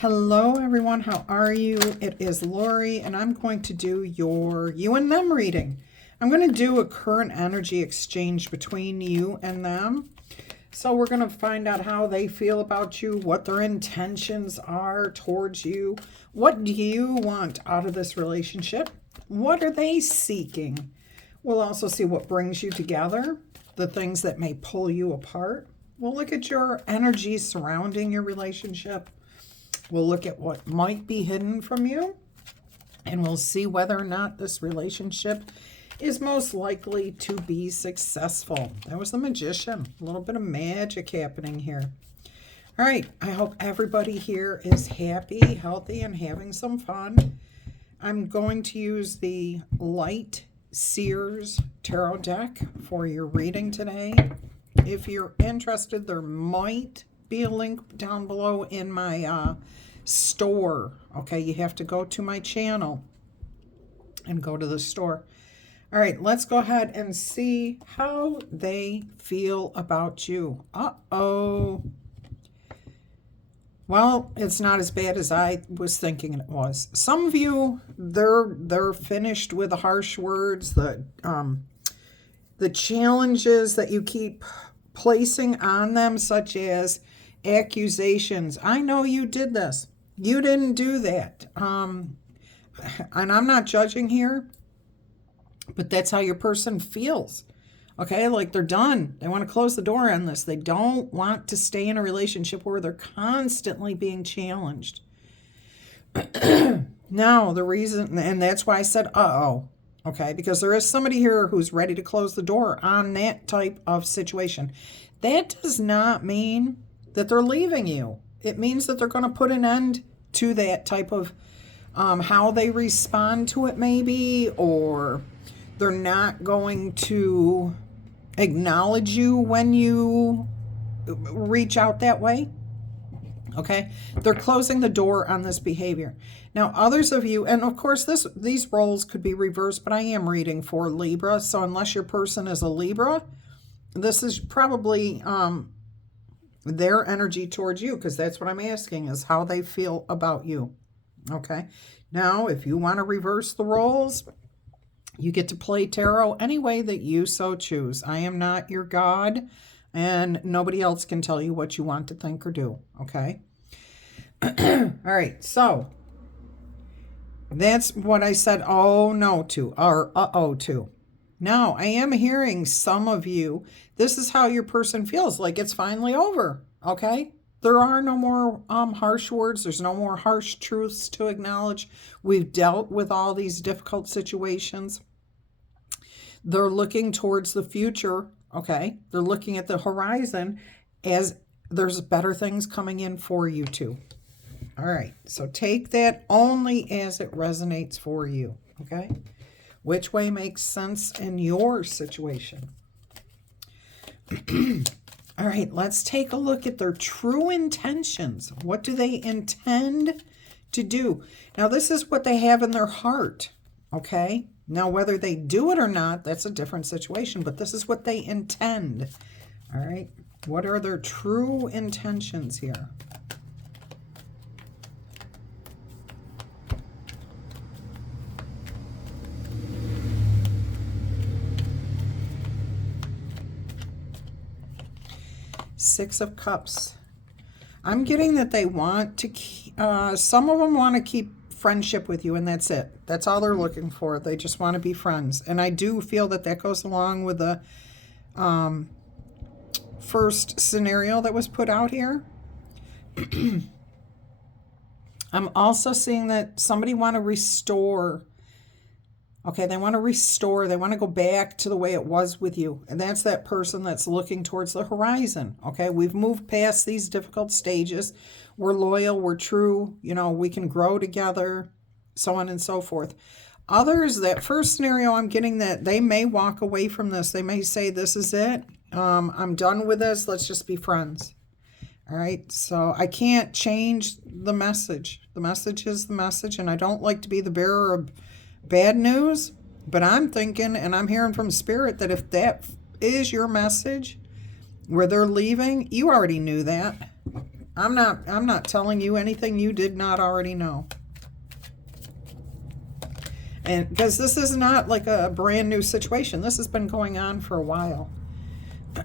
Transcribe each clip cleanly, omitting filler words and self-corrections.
Hello everyone, how are you? It is Laurie and I'm going to do your you and them reading. I'm going to do a current energy exchange between you and them. So we're going to find out how they feel about you, what their intentions are towards you. What do you want out of this relationship? What are they seeking? We'll also see what brings you together, the things that may pull you apart. We'll look at your energy surrounding your relationship. We'll look at what might be hidden from you, and we'll see whether or not this relationship is most likely to be successful. That was the Magician. A little bit of magic happening here. All right, I hope everybody here is happy, healthy, and having some fun. I'm going to use the Light Seers Tarot deck for your reading today. If you're interested, there might be a link down below in my store. Okay, you have to go to my channel and go to the store. All right, let's go ahead and see how they feel about you. Uh-oh. Well, it's not as bad as I was thinking it was. Some of you, they're finished with the harsh words, the challenges that you keep placing on them, such as accusations. I know you did this. You didn't do that. And I'm not judging here, but that's how your person feels. Okay, like they're done. They want to close the door on this. They don't want to stay in a relationship where they're constantly being challenged. Now, the reason, and that's why I said, uh-oh. Okay, because there is somebody here who's ready to close the door on that type of situation. That does not mean that they're leaving you. It means that they're going to put an end to that type of how they respond to it maybe, or they're not going to acknowledge you when you reach out that way. Okay, they're closing the door on this behavior. Now, others of you, and of course these roles could be reversed, but I am reading for Libra, so unless your person is a Libra, this is probably their energy towards you, because that's what I'm asking, is how they feel about you. Okay, now if you want to reverse the roles, you get to play tarot any way that you so choose. I am not your God, and nobody else can tell you what you want to think or do, okay? All right, so that's what I said oh no to, or uh-oh to. Now, I am hearing some of you, this is how your person feels, like it's finally over, okay? There are no more harsh words. There's no more harsh truths to acknowledge. We've dealt with all these difficult situations. They're looking towards the future, okay? They're looking at the horizon as there's better things coming in for you too. All right, so take that only as it resonates for you, okay? Which way makes sense in your situation? All right, let's take a look at their true intentions. What do they intend to do? Now, this is what they have in their heart, okay? Now, whether they do it or not, that's a different situation, but this is what they intend, all right? What are their true intentions here? Six of Cups. I'm getting that they want to keep, some of them want to keep friendship with you, and that's it. That's all they're looking for. They just want to be friends. And I do feel that that goes along with the first scenario that was put out here. I'm also seeing that somebody want to restore. Okay, they want to restore. They want to go back to the way it was with you. And that's that person that's looking towards the horizon. Okay, we've moved past these difficult stages. We're loyal, we're true, you know, we can grow together, so on and so forth. Others, that first scenario, I'm getting that they may walk away from this. They may say, this is it. I'm done with this. Let's just be friends. All right, so I can't change the message. The message is the message, and I don't like to be the bearer of bad news, but I'm thinking, and I'm hearing from Spirit, that if that is your message, where they're leaving, you already knew that. I'm not telling you anything you did not already know. And because this is not like a brand new situation. This has been going on for a while.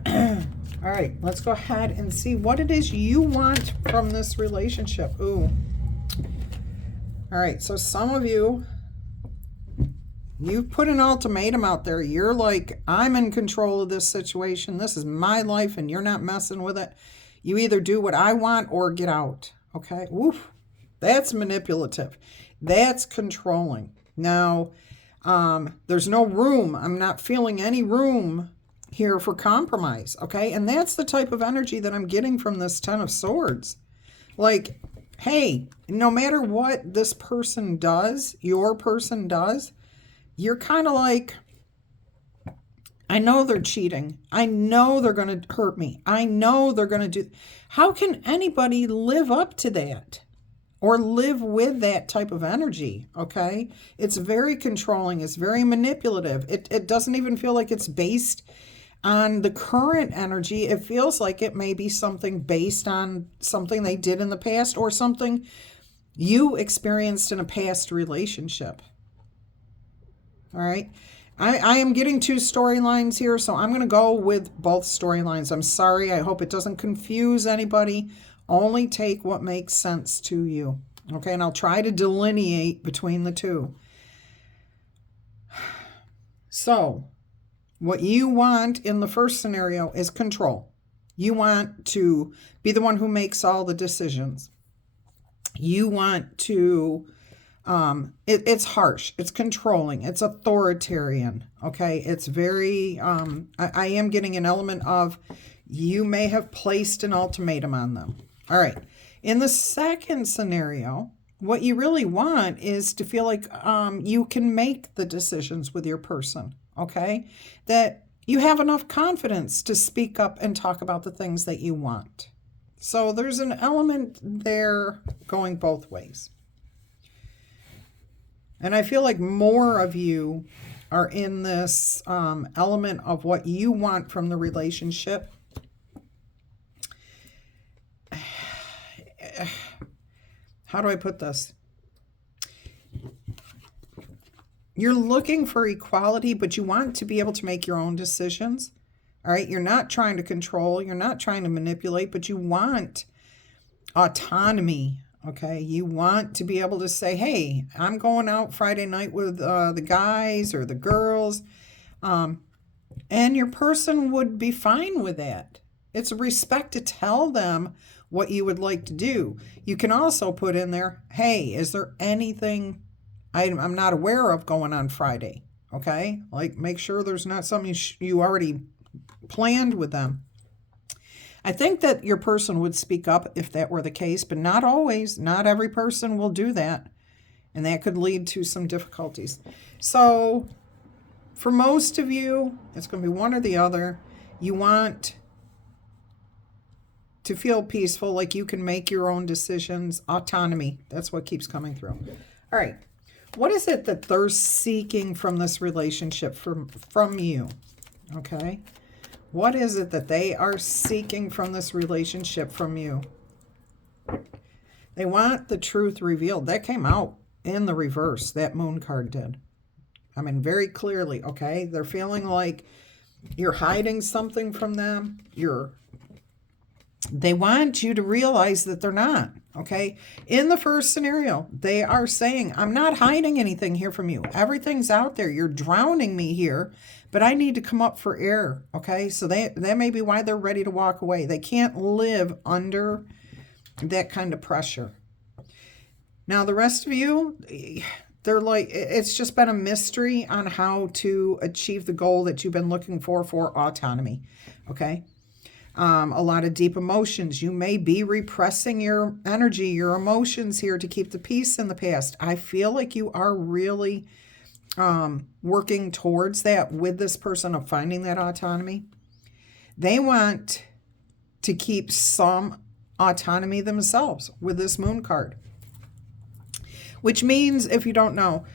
All right, let's go ahead and see what it is you want from this relationship. Ooh. All right, so some of you, you've put an ultimatum out there. You're like, I'm in control of this situation. This is my life and you're not messing with it. You either do what I want or get out. Okay? Oof. That's manipulative. That's controlling. Now, there's no room. I'm not feeling any room here for compromise. Okay? And that's the type of energy that I'm getting from this Ten of Swords. Like, hey, no matter what this person does, your person does, you're kind of like, I know they're cheating. I know they're going to hurt me. I know they're going to do. How can anybody live up to that or live with that type of energy? Okay. It's very controlling. It's very manipulative. It doesn't even feel like it's based on the current energy. It feels like it may be something based on something they did in the past or something you experienced in a past relationship. All right. I am getting two storylines here, so I'm going to go with both storylines. I'm sorry. I hope it doesn't confuse anybody. Only take what makes sense to you. Okay. And I'll try to delineate between the two. So, what you want in the first scenario is control. You want to be the one who makes all the decisions. You want to, it's harsh, it's controlling, it's authoritarian, okay? It's very, I am getting an element of you may have placed an ultimatum on them. All right. In the second scenario, what you really want is to feel like you can make the decisions with your person. Okay, that you have enough confidence to speak up and talk about the things that you want. So there's an element there going both ways. And I feel like more of you are in this element of what you want from the relationship. How do I put this? You're looking for equality, but you want to be able to make your own decisions. All right. You're not trying to control. You're not trying to manipulate, but you want autonomy. Okay. You want to be able to say, hey, I'm going out Friday night with the guys or the girls. And your person would be fine with that. It's a respect to tell them what you would like to do. You can also put in there, hey, is there anything I'm not aware of going on Friday? Okay. Like, make sure there's not something you already planned with them. I think that your person would speak up if that were the case, but not always. Not every person will do that. And that could lead to some difficulties. So for most of you, it's going to be one or the other. You want to feel peaceful, like you can make your own decisions. Autonomy. That's what keeps coming through. All right. What is it that they're seeking from this relationship from you? Okay. What is it that they are seeking from this relationship from you? They want the truth revealed. That came out in the reverse. That moon card did. I mean, very clearly. Okay. They're feeling like you're hiding something from them. They want you to realize that they're not. Okay. In the first scenario, they are saying, I'm not hiding anything here from you. Everything's out there. You're drowning me here, but I need to come up for air. Okay. So that may be why they're ready to walk away. They can't live under that kind of pressure. Now, the rest of you, they're like, it's just been a mystery on how to achieve the goal that you've been looking for autonomy. Okay. A lot of deep emotions. You may be repressing your energy, your emotions here to keep the peace in the past. I feel like you are really working towards that with this person of finding that autonomy. They want to keep some autonomy themselves with this moon card, which means, if you don't know,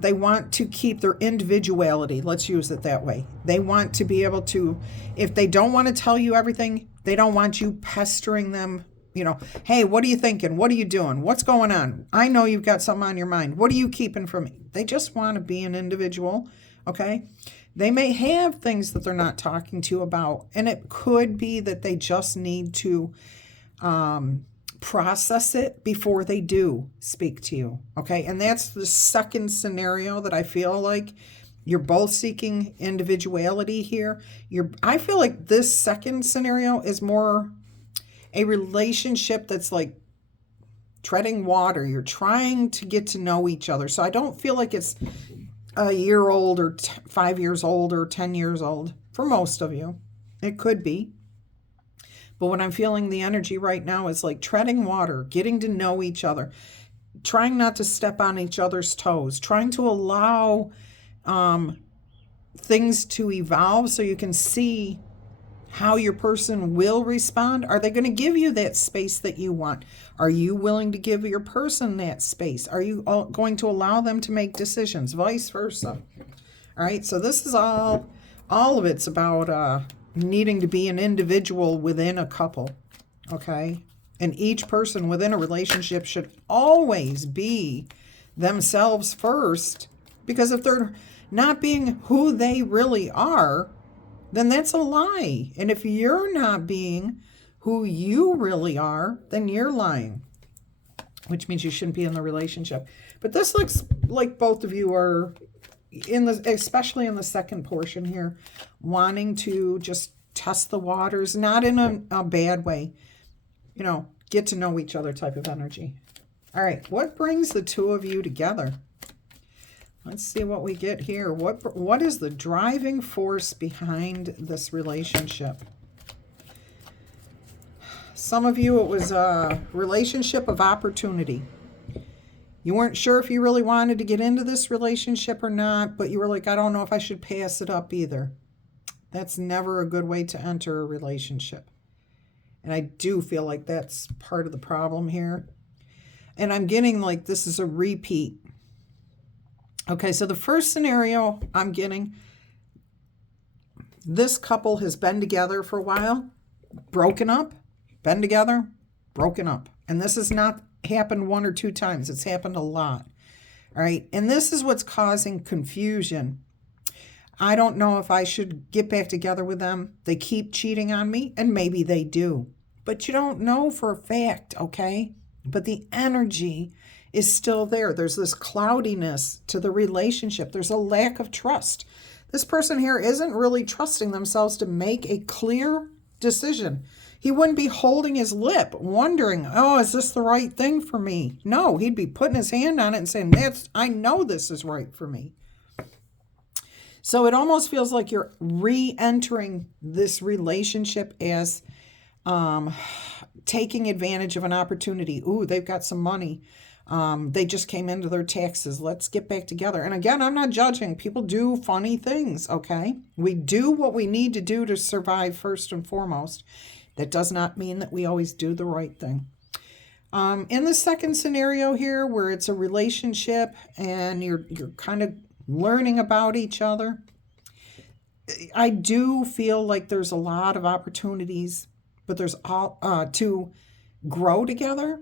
they want to keep their individuality. Let's use it that way. They want to be able to, if they don't want to tell you everything, they don't want you pestering them hey, what are you thinking? What are you doing? What's going on? I know you've got something on your mind. What are you keeping from me? They just want to be an individual, okay? They may have things that they're not talking to you about, and it could be that they just need to process it before they do speak to you, okay? And that's the second scenario that I feel like you're both seeking individuality here. I feel like this second scenario is more a relationship that's like treading water. You're trying to get to know each other. So I don't feel like it's a year old or 5 years old or 10 years old for most of you. It could be. But what I'm feeling the energy right now is like treading water, getting to know each other, trying not to step on each other's toes, trying to allow things to evolve so you can see how your person will respond. Are they going to give you that space that you want? Are you willing to give your person that space? Are you going to allow them to make decisions? Vice versa. All right, so this is all of it's about needing to be an individual within a couple, okay? And each person within a relationship should always be themselves first, because if they're not being who they really are, then that's a lie. And if you're not being who you really are, then you're lying, which means you shouldn't be in the relationship. But this looks like both of you are especially in the second portion here, wanting to just test the waters, not in a bad way, get to know each other type of energy. All right, what brings the two of you together? Let's see what we get here. What is the driving force behind this relationship? Some of you, it was a relationship of opportunity. You weren't sure if you really wanted to get into this relationship or not, but you were like, I don't know if I should pass it up either. That's never a good way to enter a relationship. And I do feel like that's part of the problem here. And I'm getting like this is a repeat. Okay, so the first scenario I'm getting, this couple has been together for a while, broken up, been together, broken up. And this has not happened 1 or 2 times. It's happened a lot. All right, and this is what's causing confusion. I don't know if I should get back together with them. They keep cheating on me, and maybe they do. But you don't know for a fact, okay? But the energy is still there. There's this cloudiness to the relationship. There's a lack of trust. This person here isn't really trusting themselves to make a clear decision. He wouldn't be holding his lip, wondering, oh, is this the right thing for me? No, he'd be putting his hand on it and saying, I know this is right for me. So it almost feels like you're re-entering this relationship as taking advantage of an opportunity. Ooh, they've got some money. They just came into their taxes. Let's get back together. And again, I'm not judging. People do funny things, okay? We do what we need to do to survive first and foremost. That does not mean that we always do the right thing. In the second scenario here, where it's a relationship and you're kind of learning about each other, I do feel like there's a lot of opportunities, but there's all to grow together,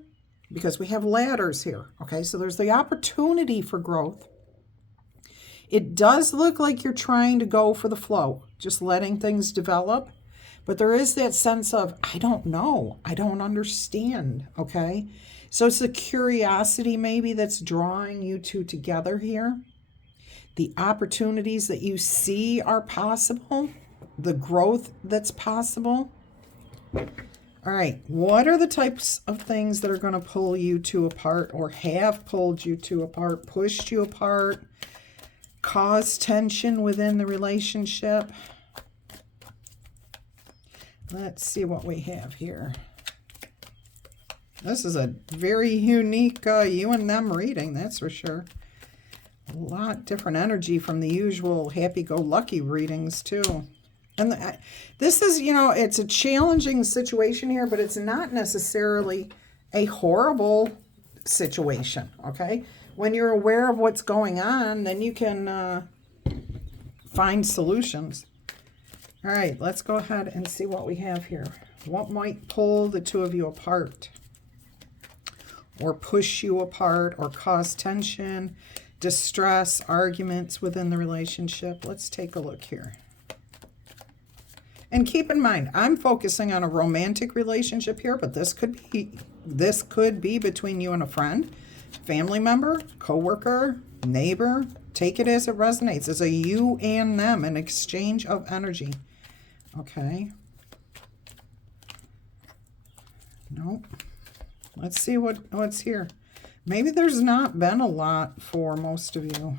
because we have ladders here. Okay, so there's the opportunity for growth. It does look like you're trying to go for the flow, just letting things develop. But there is that sense of, I don't know, I don't understand, okay? So it's the curiosity maybe that's drawing you two together here. The opportunities that you see are possible, the growth that's possible. All right, what are the types of things that are going to pull you two apart, or have pulled you two apart, pushed you apart, cause tension within the relationship? Let's see what we have here. This is a very unique you and them reading, that's for sure. A lot different energy from the usual happy-go-lucky readings, too. And this is, it's a challenging situation here, but it's not necessarily a horrible situation, okay? When you're aware of what's going on, then you can find solutions. All right, let's go ahead and see what we have here. What might pull the two of you apart? Or push you apart, or cause tension, distress, arguments within the relationship? Let's take a look here. And keep in mind, I'm focusing on a romantic relationship here, but this could be between you and a friend, family member, coworker, neighbor. Take it as it resonates. It's a you and them, an exchange of energy. Okay. Nope. Let's see what's here. Maybe there's not been a lot for most of you.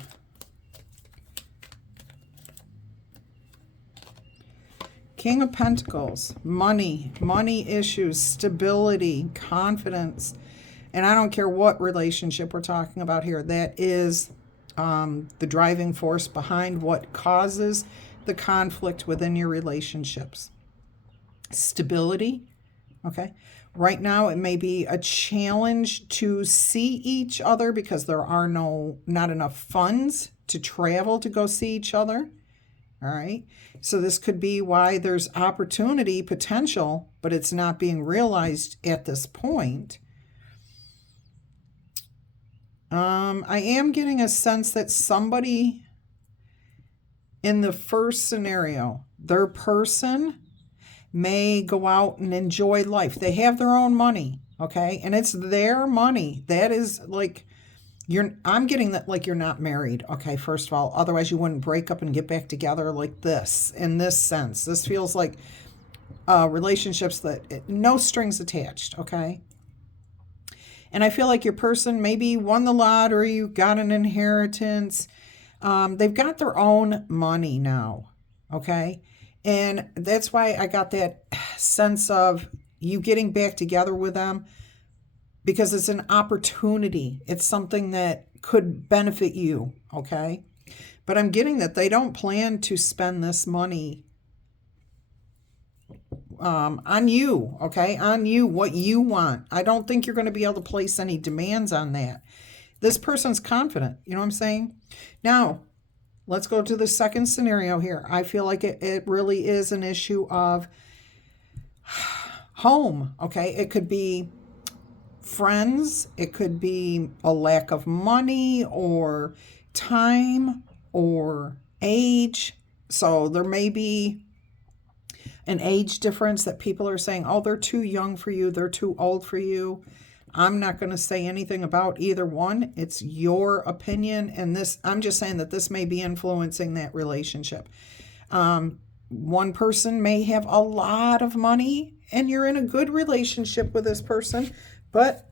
King of Pentacles, money issues, stability, confidence. And I don't care what relationship we're talking about here. That is the driving force behind what causes the conflict within your relationships. Stability, okay? Right now, it may be a challenge to see each other because there are not enough funds to travel to go see each other. All right. So this could be why there's opportunity, potential, but it's not being realized at this point. I am getting a sense that somebody in the first scenario, their person may go out and enjoy life. They have their own money, okay? And it's their money. That is like, I'm getting that like you're not married, okay, first of all. Otherwise, you wouldn't break up and get back together like this, in this sense. This feels like relationships that, no strings attached, okay? And I feel like your person maybe won the lottery, you got an inheritance. They've got their own money now, okay? And that's why I got that sense of you getting back together with them, because it's an opportunity. It's something that could benefit you, okay? But I'm getting that they don't plan to spend this money on you, okay? On you, what you want. I don't think you're going to be able to place any demands on that. This person's confident, you know what I'm saying? Now, let's go to the second scenario here. I feel like it really is an issue of home, okay? It could be friends, it could be a lack of money or time or age. So there may be an age difference that people are saying, oh, they're too young for you, they're too old for you. I'm not going to say anything about either one. It's your opinion. And this, I'm just saying that this may be influencing that relationship. One person may have a lot of money and you're in a good relationship with this person, but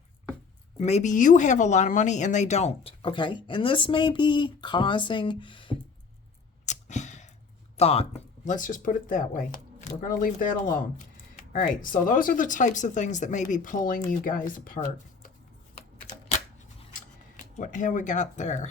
maybe you have a lot of money and they don't. Okay. And this may be causing thought. Let's just put it that way. We're going to leave that alone. All right, so those are the types of things that may be pulling you guys apart. What have we got there?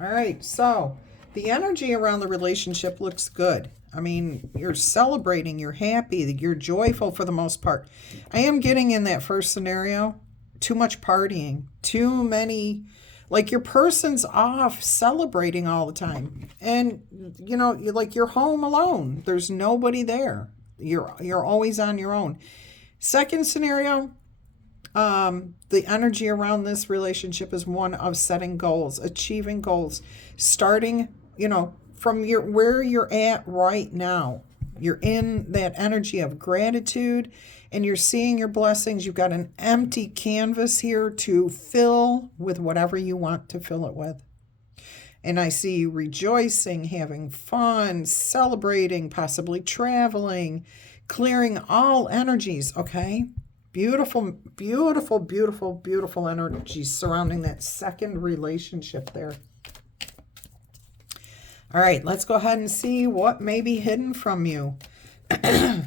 All right, so the energy around the relationship looks good. I mean, you're celebrating, you're happy, you're joyful for the most part. I am getting in that first scenario, too much partying, too many, like your person's off celebrating all the time. And, you know, you're home alone. There's nobody there. You're always on your own. Second scenario, the energy around this relationship is one of setting goals, achieving goals, starting, you know, from where you're at right now. You're in that energy of gratitude and you're seeing your blessings. You've got an empty canvas here to fill with whatever you want to fill it with. And I see you rejoicing, having fun, celebrating, possibly traveling, clearing all energies, okay? Beautiful, beautiful, beautiful, beautiful energies surrounding that second relationship there. All right, let's go ahead and see what may be hidden from you.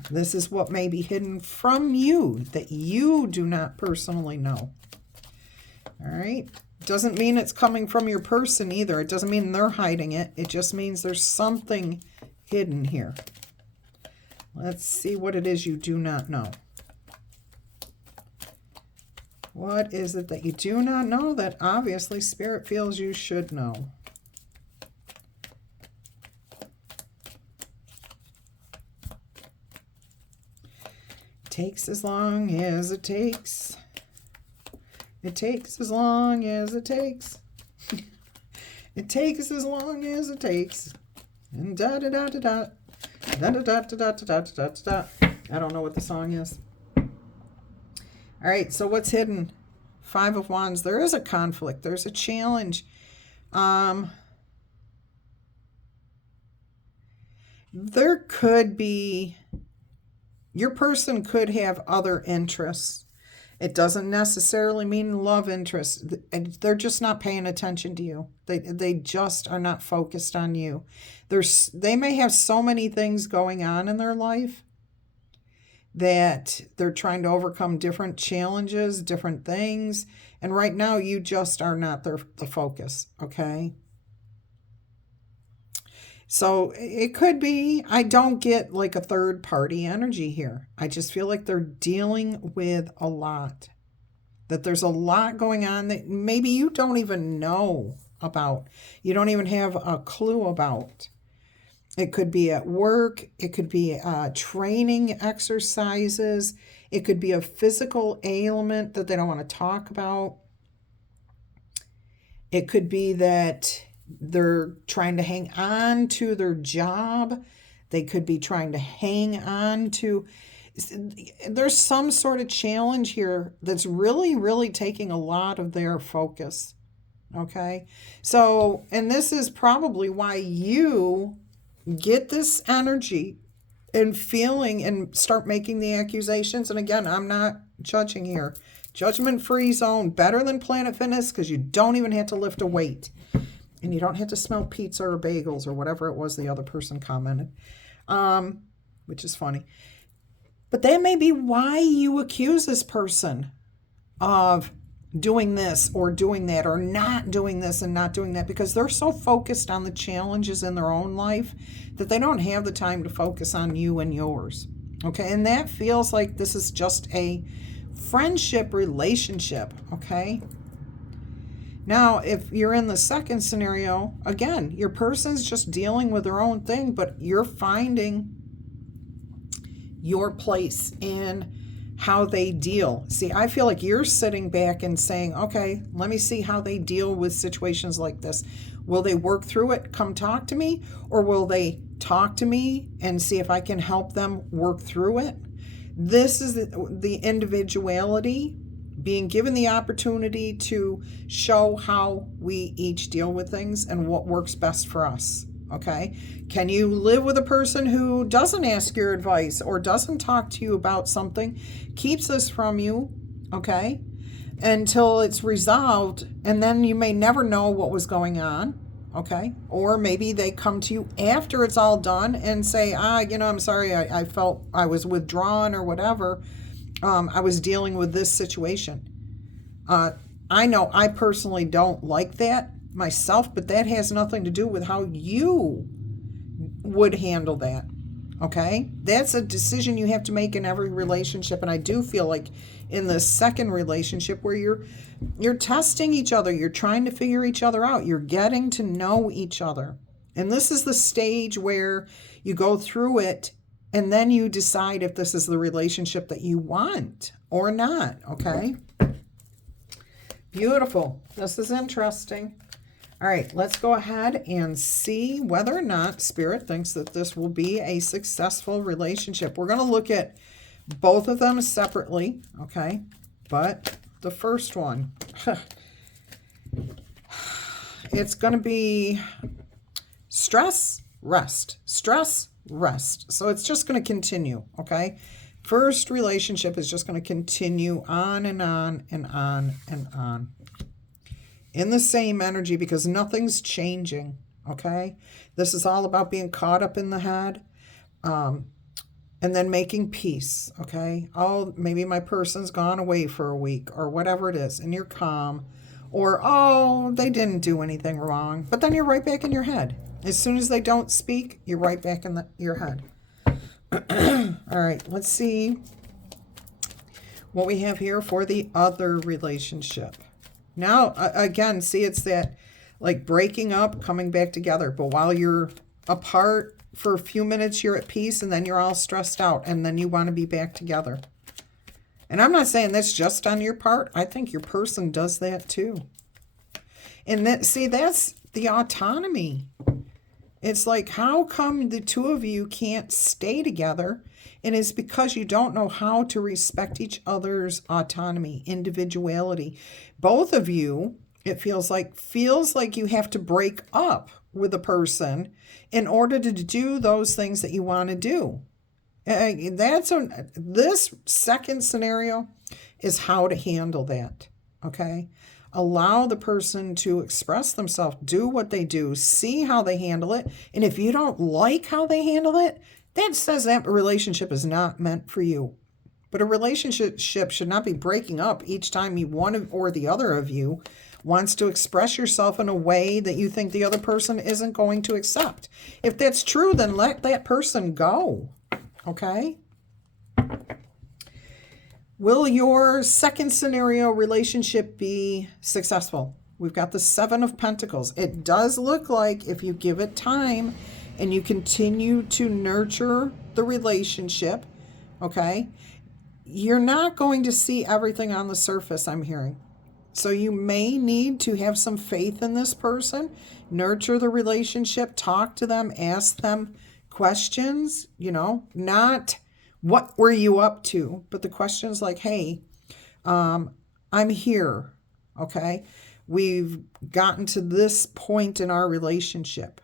This is what may be hidden from you that you do not personally know. All right. Doesn't mean it's coming from your person either. It doesn't mean they're hiding it. It just means there's something hidden here. Let's see what it is you do not know. What is it that you do not know that obviously Spirit feels you should know? Takes as long as it takes. It takes as long as it takes. It takes as long as it takes. And da da da da da. Da da da da da da da da da. I don't know what the song is. All right, so what's hidden? Five of Wands. There is a conflict. There's a challenge. There could be, your person could have other interests. It doesn't necessarily mean love interests. They're just not paying attention to you. They just are not focused on you. They may have so many things going on in their life that they're trying to overcome different challenges, different things. And right now, you just are not the focus, okay? So it could be, I don't get like a third party energy here. I just feel like they're dealing with a lot. That there's a lot going on that maybe you don't even know about. You don't even have a clue about. It could be at work. It could be training exercises. It could be a physical ailment that they don't want to talk about. It could be that they're trying to hang on to their job. They could be trying to hang on to, there's some sort of challenge here that's really, really taking a lot of their focus. Okay. So, and this is probably why you get this energy and feeling and start making the accusations. And again, I'm not judging here. Judgment-free zone, better than Planet Fitness because you don't even have to lift a weight. And you don't have to smell pizza or bagels or whatever it was the other person commented, which is funny. But that may be why you accuse this person of doing this or doing that or not doing this and not doing that, because they're so focused on the challenges in their own life that they don't have the time to focus on you and yours. Okay, and that feels like this is just a friendship relationship, okay? Now, if you're in the second scenario, again, your person's just dealing with their own thing, but you're finding your place in how they deal. See, I feel like you're sitting back and saying, okay, let me see how they deal with situations like this. Will they work through it, come talk to me, or will they talk to me and see if I can help them work through it? This is the individuality, being given the opportunity to show how we each deal with things and what works best for us, okay? Can you live with a person who doesn't ask your advice or doesn't talk to you about something, keeps this from you, okay, until it's resolved, and then you may never know what was going on, okay? Or maybe they come to you after it's all done and say, I'm sorry, I felt I was withdrawn or whatever. I was dealing with this situation. I know I personally don't like that myself, but that has nothing to do with how you would handle that. Okay? That's a decision you have to make in every relationship. And I do feel like in the second relationship where you're testing each other, you're trying to figure each other out, you're getting to know each other. And this is the stage where you go through it and then you decide if this is the relationship that you want or not, okay? Beautiful. This is interesting. All right, let's go ahead and see whether or not Spirit thinks that this will be a successful relationship. We're going to look at both of them separately, okay? But the first one, it's going to be stress, rest, stress, rest. So it's just going to continue, okay? First relationship is just going to continue on and on and on and on in the same energy because nothing's changing, okay? This is all about being caught up in the head and then making peace, okay? Oh, maybe my person's gone away for a week or whatever it is, and you're calm. Or, oh, they didn't do anything wrong. But then you're right back in your head. As soon as they don't speak, you're right back in your head. All right, let's see what we have here for the other relationship. Now, again, see, it's that like breaking up, coming back together. But while you're apart for a few minutes, you're at peace, and then you're all stressed out, and then you want to be back together. And I'm not saying that's just on your part. I think your person does that too. And that, see, that's the autonomy. It's like, how come the two of you can't stay together? And it's because you don't know how to respect each other's autonomy, individuality. Both of you, it feels like you have to break up with a person in order to do those things that you want to do. This second scenario is how to handle that. Okay? Allow the person to express themselves, do what they do, see how they handle it. And if you don't like how they handle it, that says that relationship is not meant for you. But a relationship should not be breaking up each time one or the other of you wants to express yourself in a way that you think the other person isn't going to accept. If that's true, then let that person go. Okay? Will your second scenario relationship be successful? We've got the Seven of Pentacles. It does look like if you give it time and you continue to nurture the relationship, okay, you're not going to see everything on the surface, I'm hearing. So you may need to have some faith in this person, nurture the relationship, talk to them, ask them questions, not what were you up to, but the questions like, hey, I'm here, okay? We've gotten to this point in our relationship.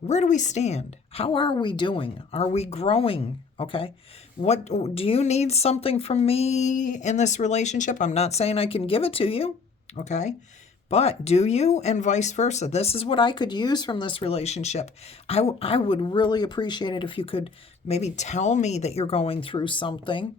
Where do we stand? How are we doing? Are we growing? Okay. What do you need something from me in this relationship? I'm not saying I can give it to you. Okay. But do you? And vice versa. This is what I could use from this relationship. I would really appreciate it if you could maybe tell me that you're going through something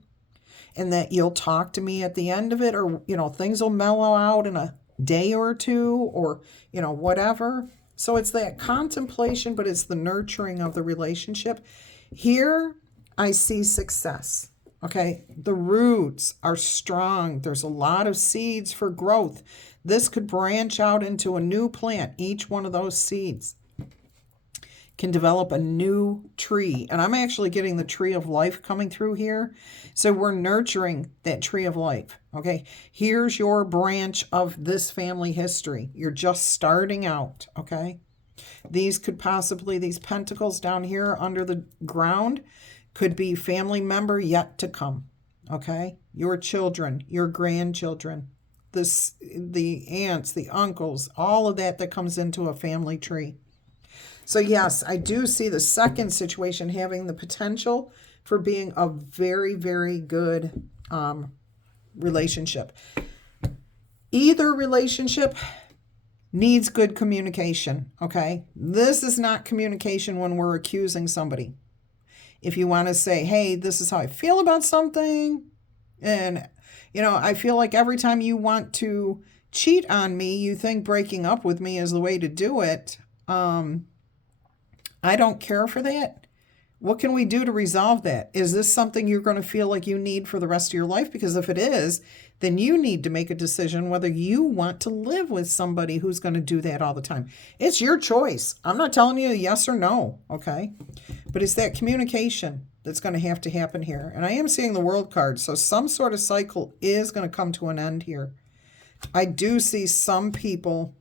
and that you'll talk to me at the end of it, or, things will mellow out in a day or two, or, whatever. So it's that contemplation, but it's the nurturing of the relationship. Here, I see success. Okay, the roots are strong. There's a lot of seeds for growth. This could branch out into a new plant. Each one of those seeds can develop a new tree. And I'm actually getting the tree of life coming through here. So we're nurturing that tree of life. Okay, here's your branch of this family history. You're just starting out. Okay, these pentacles down here under the ground could be family member yet to come. Okay, your children, your grandchildren, the aunts, the uncles, all of that comes into a family tree. So yes, I do see the second situation having the potential for being a very, very good relationship. Either relationship needs good communication, okay? This is not communication when we're accusing somebody. If you want to say, hey, this is how I feel about something, and, I feel like every time you want to cheat on me, you think breaking up with me is the way to do it. I don't care for that. What can we do to resolve that? Is this something you're going to feel like you need for the rest of your life? Because if it is, then you need to make a decision whether you want to live with somebody who's going to do that all the time. It's your choice. I'm not telling you yes or no, okay? But it's that communication that's going to happen here. And I am seeing the World card, so some sort of cycle is going to come to an end here. I do see some people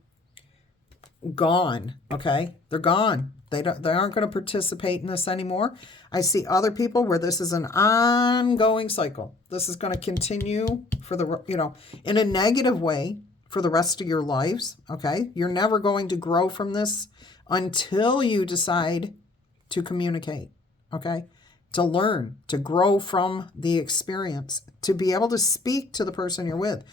gone, okay? They're gone. They aren't going to participate in this anymore. I see other people where this is an ongoing cycle. This is going to continue for in a negative way for the rest of your lives, okay? You're never going to grow from this until you decide to communicate, okay? To learn, to grow from the experience, to be able to speak to the person you're with.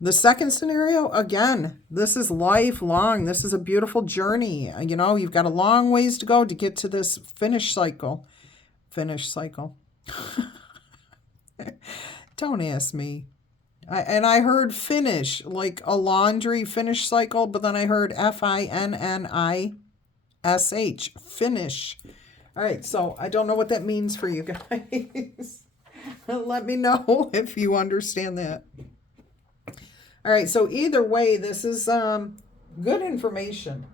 The second scenario, again, this is lifelong. This is a beautiful journey. You've got a long ways to go to get to this finish cycle. Finish cycle. Don't ask me. I heard finish, like a laundry finish cycle, but then I heard FINNISH, finish. All right, so I don't know what that means for you guys. Let me know if you understand that. All right, so either way, this is good information.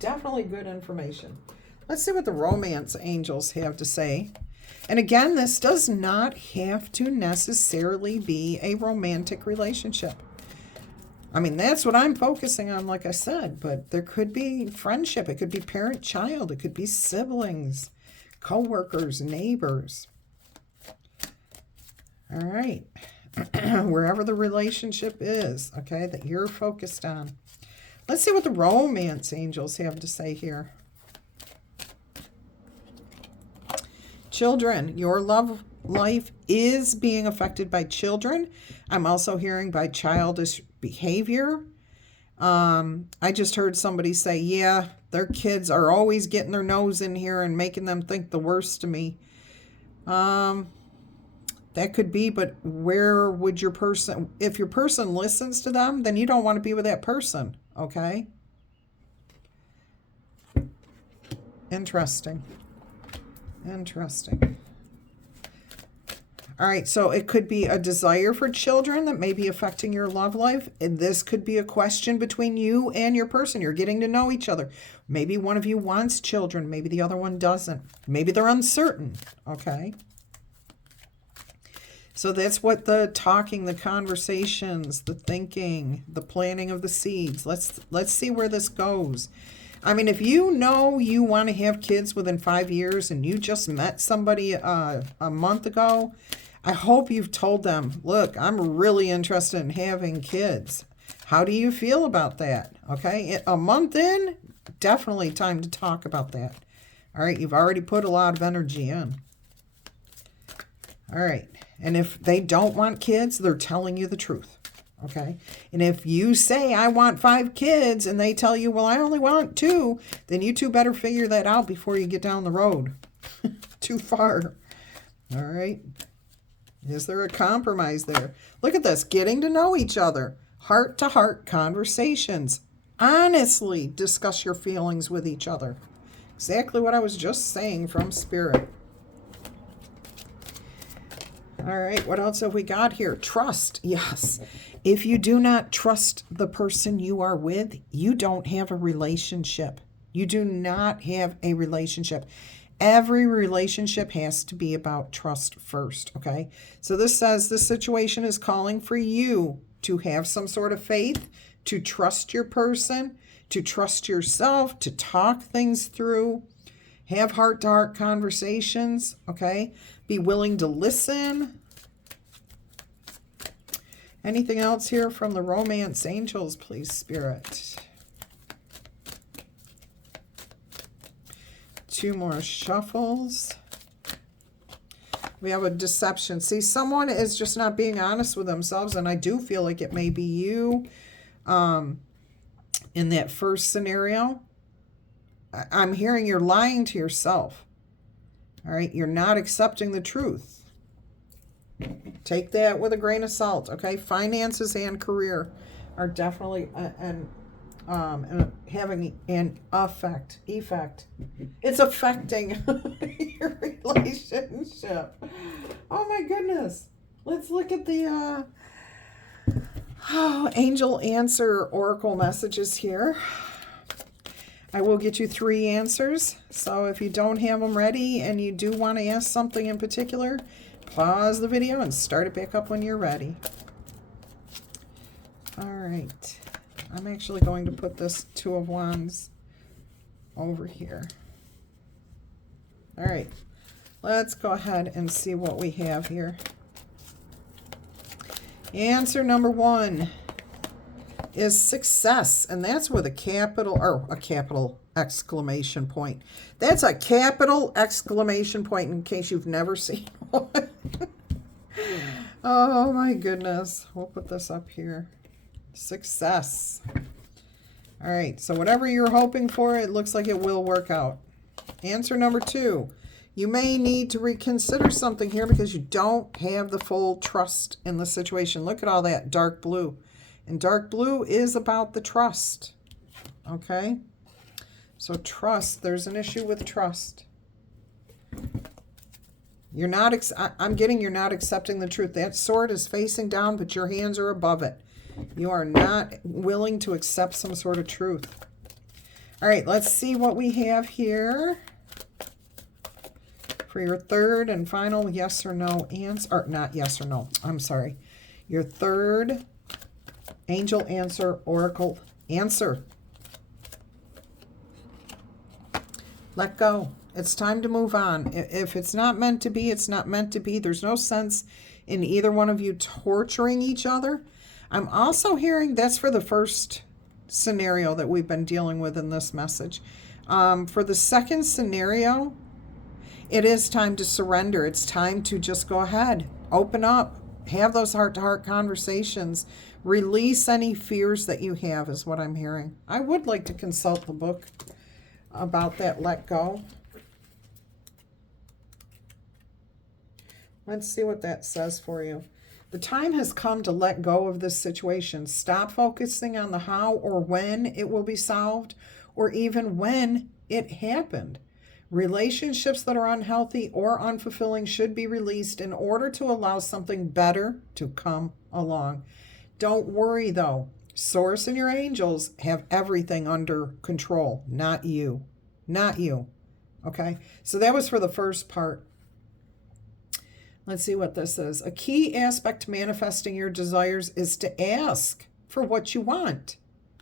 Definitely good information. Let's see what the romance angels have to say. And again, this does not have to necessarily be a romantic relationship. I mean, that's what I'm focusing on, like I said, but there could be friendship. It could be parent-child. It could be siblings, co-workers, neighbors. All right. Wherever the relationship is, okay, that you're focused on. Let's see what the romance angels have to say here. Children, your love life is being affected by children. I'm also hearing by childish behavior. I just heard somebody say, yeah, their kids are always getting their nose in here and making them think the worst of me. That could be, but where would your person, if your person listens to them, then you don't want to be with that person, okay? Interesting. Interesting. All right, so it could be a desire for children that may be affecting your love life. And this could be a question between you and your person. You're getting to know each other. Maybe one of you wants children. Maybe the other one doesn't. Maybe they're uncertain, okay? So that's what the talking, the conversations, the thinking, the planting of the seeds. Let's see where this goes. I mean, if you know you want to have kids within 5 years and you just met somebody a month ago, I hope you've told them, look, I'm really interested in having kids. How do you feel about that? Okay, a month in, definitely time to talk about that. All right, you've already put a lot of energy in. All right, and if they don't want kids, they're telling you the truth. Okay, and if you say, I want 5 kids, and they tell you, well, I only want 2, then you two better figure that out before you get down the road too far. All right. Is there a compromise there? Look at this, getting to know each other, heart-to-heart conversations. Honestly discuss your feelings with each other. Exactly what I was just saying from Spirit. All right, what else have we got here? Trust, yes. If you do not trust the person you are with, you don't have a relationship. You do not have a relationship. Every relationship has to be about trust first, okay? So this says this situation is calling for you to have some sort of faith, to trust your person, to trust yourself, to talk things through, have heart-to-heart conversations, okay? Be willing to listen. Anything else here from the romance angels, please, Spirit? 2 more shuffles. We have a deception. See, someone is just not being honest with themselves, and I do feel like it may be you in that first scenario. I'm hearing you're lying to yourself. All right, you're not accepting the truth. Take that with a grain of salt, okay? Finances and career are definitely having an effect. It's affecting your relationship. Oh my goodness. Let's look at the angel answer oracle messages here. I will get you 3 answers. So if you don't have them ready and you do want to ask something in particular, pause the video and start it back up when you're ready. All right. I'm actually going to put this 2 of Wands over here. All right. Let's go ahead and see what we have here. Answer number 1 is success, and that's with a capital exclamation point. That's a capital exclamation point in case you've never seen one. Oh my goodness. We'll put this up here. Success. All right, so whatever you're hoping for, it looks like it will work out. Answer number 2. You may need to reconsider something here because you don't have the full trust in the situation. Look at all that dark blue. And dark blue is about the trust. Okay? So trust, there's an issue with trust. You're not, I'm getting you're not accepting the truth. That sword is facing down, but your hands are above it. You are not willing to accept some sort of truth. All right, let's see what we have here for your third and final yes or no answer, or not yes or no, I'm sorry. Your third angel answer, oracle answer. Let go. It's time to move on. If it's not meant to be, it's not meant to be. There's no sense in either one of you torturing each other. I'm also hearing that's for the first scenario that we've been dealing with in this message. For the second scenario, it is time to surrender. It's time to just go ahead, open up, have those heart-to-heart conversations, release any fears that you have is what I'm hearing. I would like to consult the book about that let go. Let's see what that says for you. The time has come to let go of this situation. Stop focusing on the how or when it will be solved, or even when it happened. Relationships that are unhealthy or unfulfilling should be released in order to allow something better to come along. Don't worry though. Source and your angels have everything under control, not you. Not you. Okay? So that was for the first part. Let's see what this is. A key aspect to manifesting your desires is to ask for what you want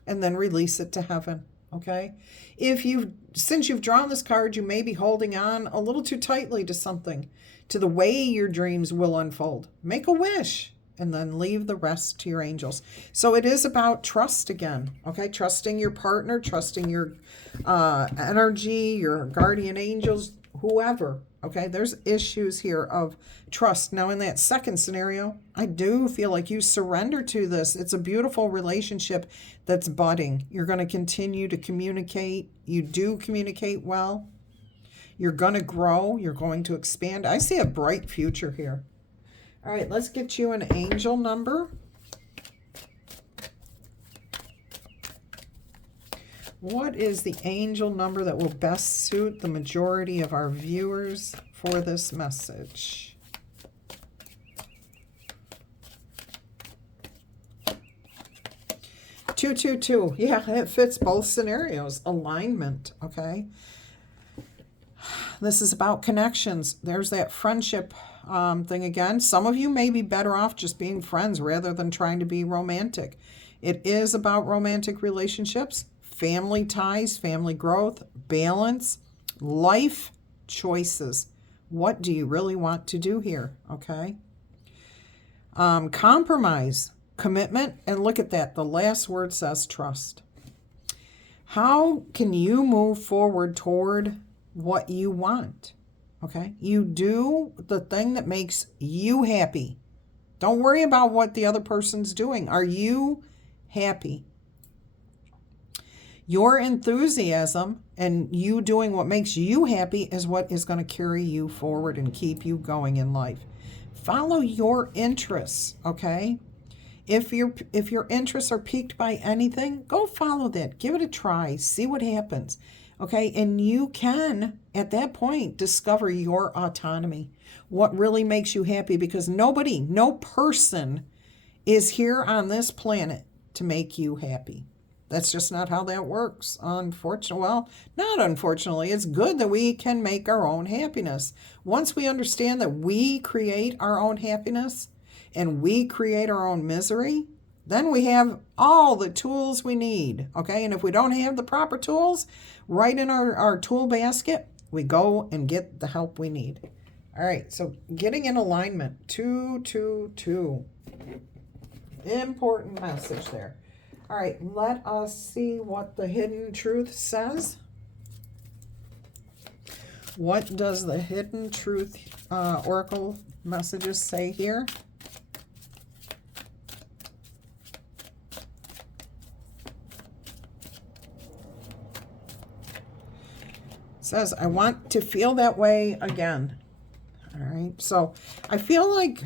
and then release it to heaven. Okay? Since you've drawn this card, you may be holding on a little too tightly to something, to the way your dreams will unfold. Make a wish and then leave the rest to your angels. So it is about trust again. Okay? Trusting your partner, trusting your energy, your guardian angels, whoever. Okay, there's issues here of trust. Now, in that second scenario, I do feel like you surrender to this. It's a beautiful relationship that's budding. You're going to continue to communicate. You do communicate well. You're going to grow. You're going to expand. I see a bright future here. All right, let's get you an angel number. What is the angel number that will best suit the majority of our viewers for this message? Two. Yeah, it fits both scenarios. Alignment, okay? This is about connections. There's that friendship thing again. Some of you may be better off just being friends rather than trying to be romantic. It is about romantic relationships. Family ties, family growth, balance, life choices. What do you really want to do here? Okay. Compromise, commitment, and look at that. The last word says trust. How can you move forward toward what you want? Okay. You do the thing that makes you happy. Don't worry about what the other person's doing. Are you happy? Your enthusiasm and you doing what makes you happy is what is going to carry you forward and keep you going in life. Follow your interests, okay? If your interests are piqued by anything, go follow that. Give it a try. See what happens, okay? And you can, at that point, discover your autonomy, what really makes you happy, because no person is here on this planet to make you happy. That's just not how that works. Unfortunately, well, not unfortunately, it's good that we can make our own happiness. Once we understand that we create our own happiness and we create our own misery, then we have all the tools we need, okay? And if we don't have the proper tools right in our tool basket, we go and get the help we need. All right, so getting in alignment, 222. Important message there. All right, let us see what the hidden truth says. What does the hidden truth oracle messages say here? It says, I want to feel that way again. All right, so I feel like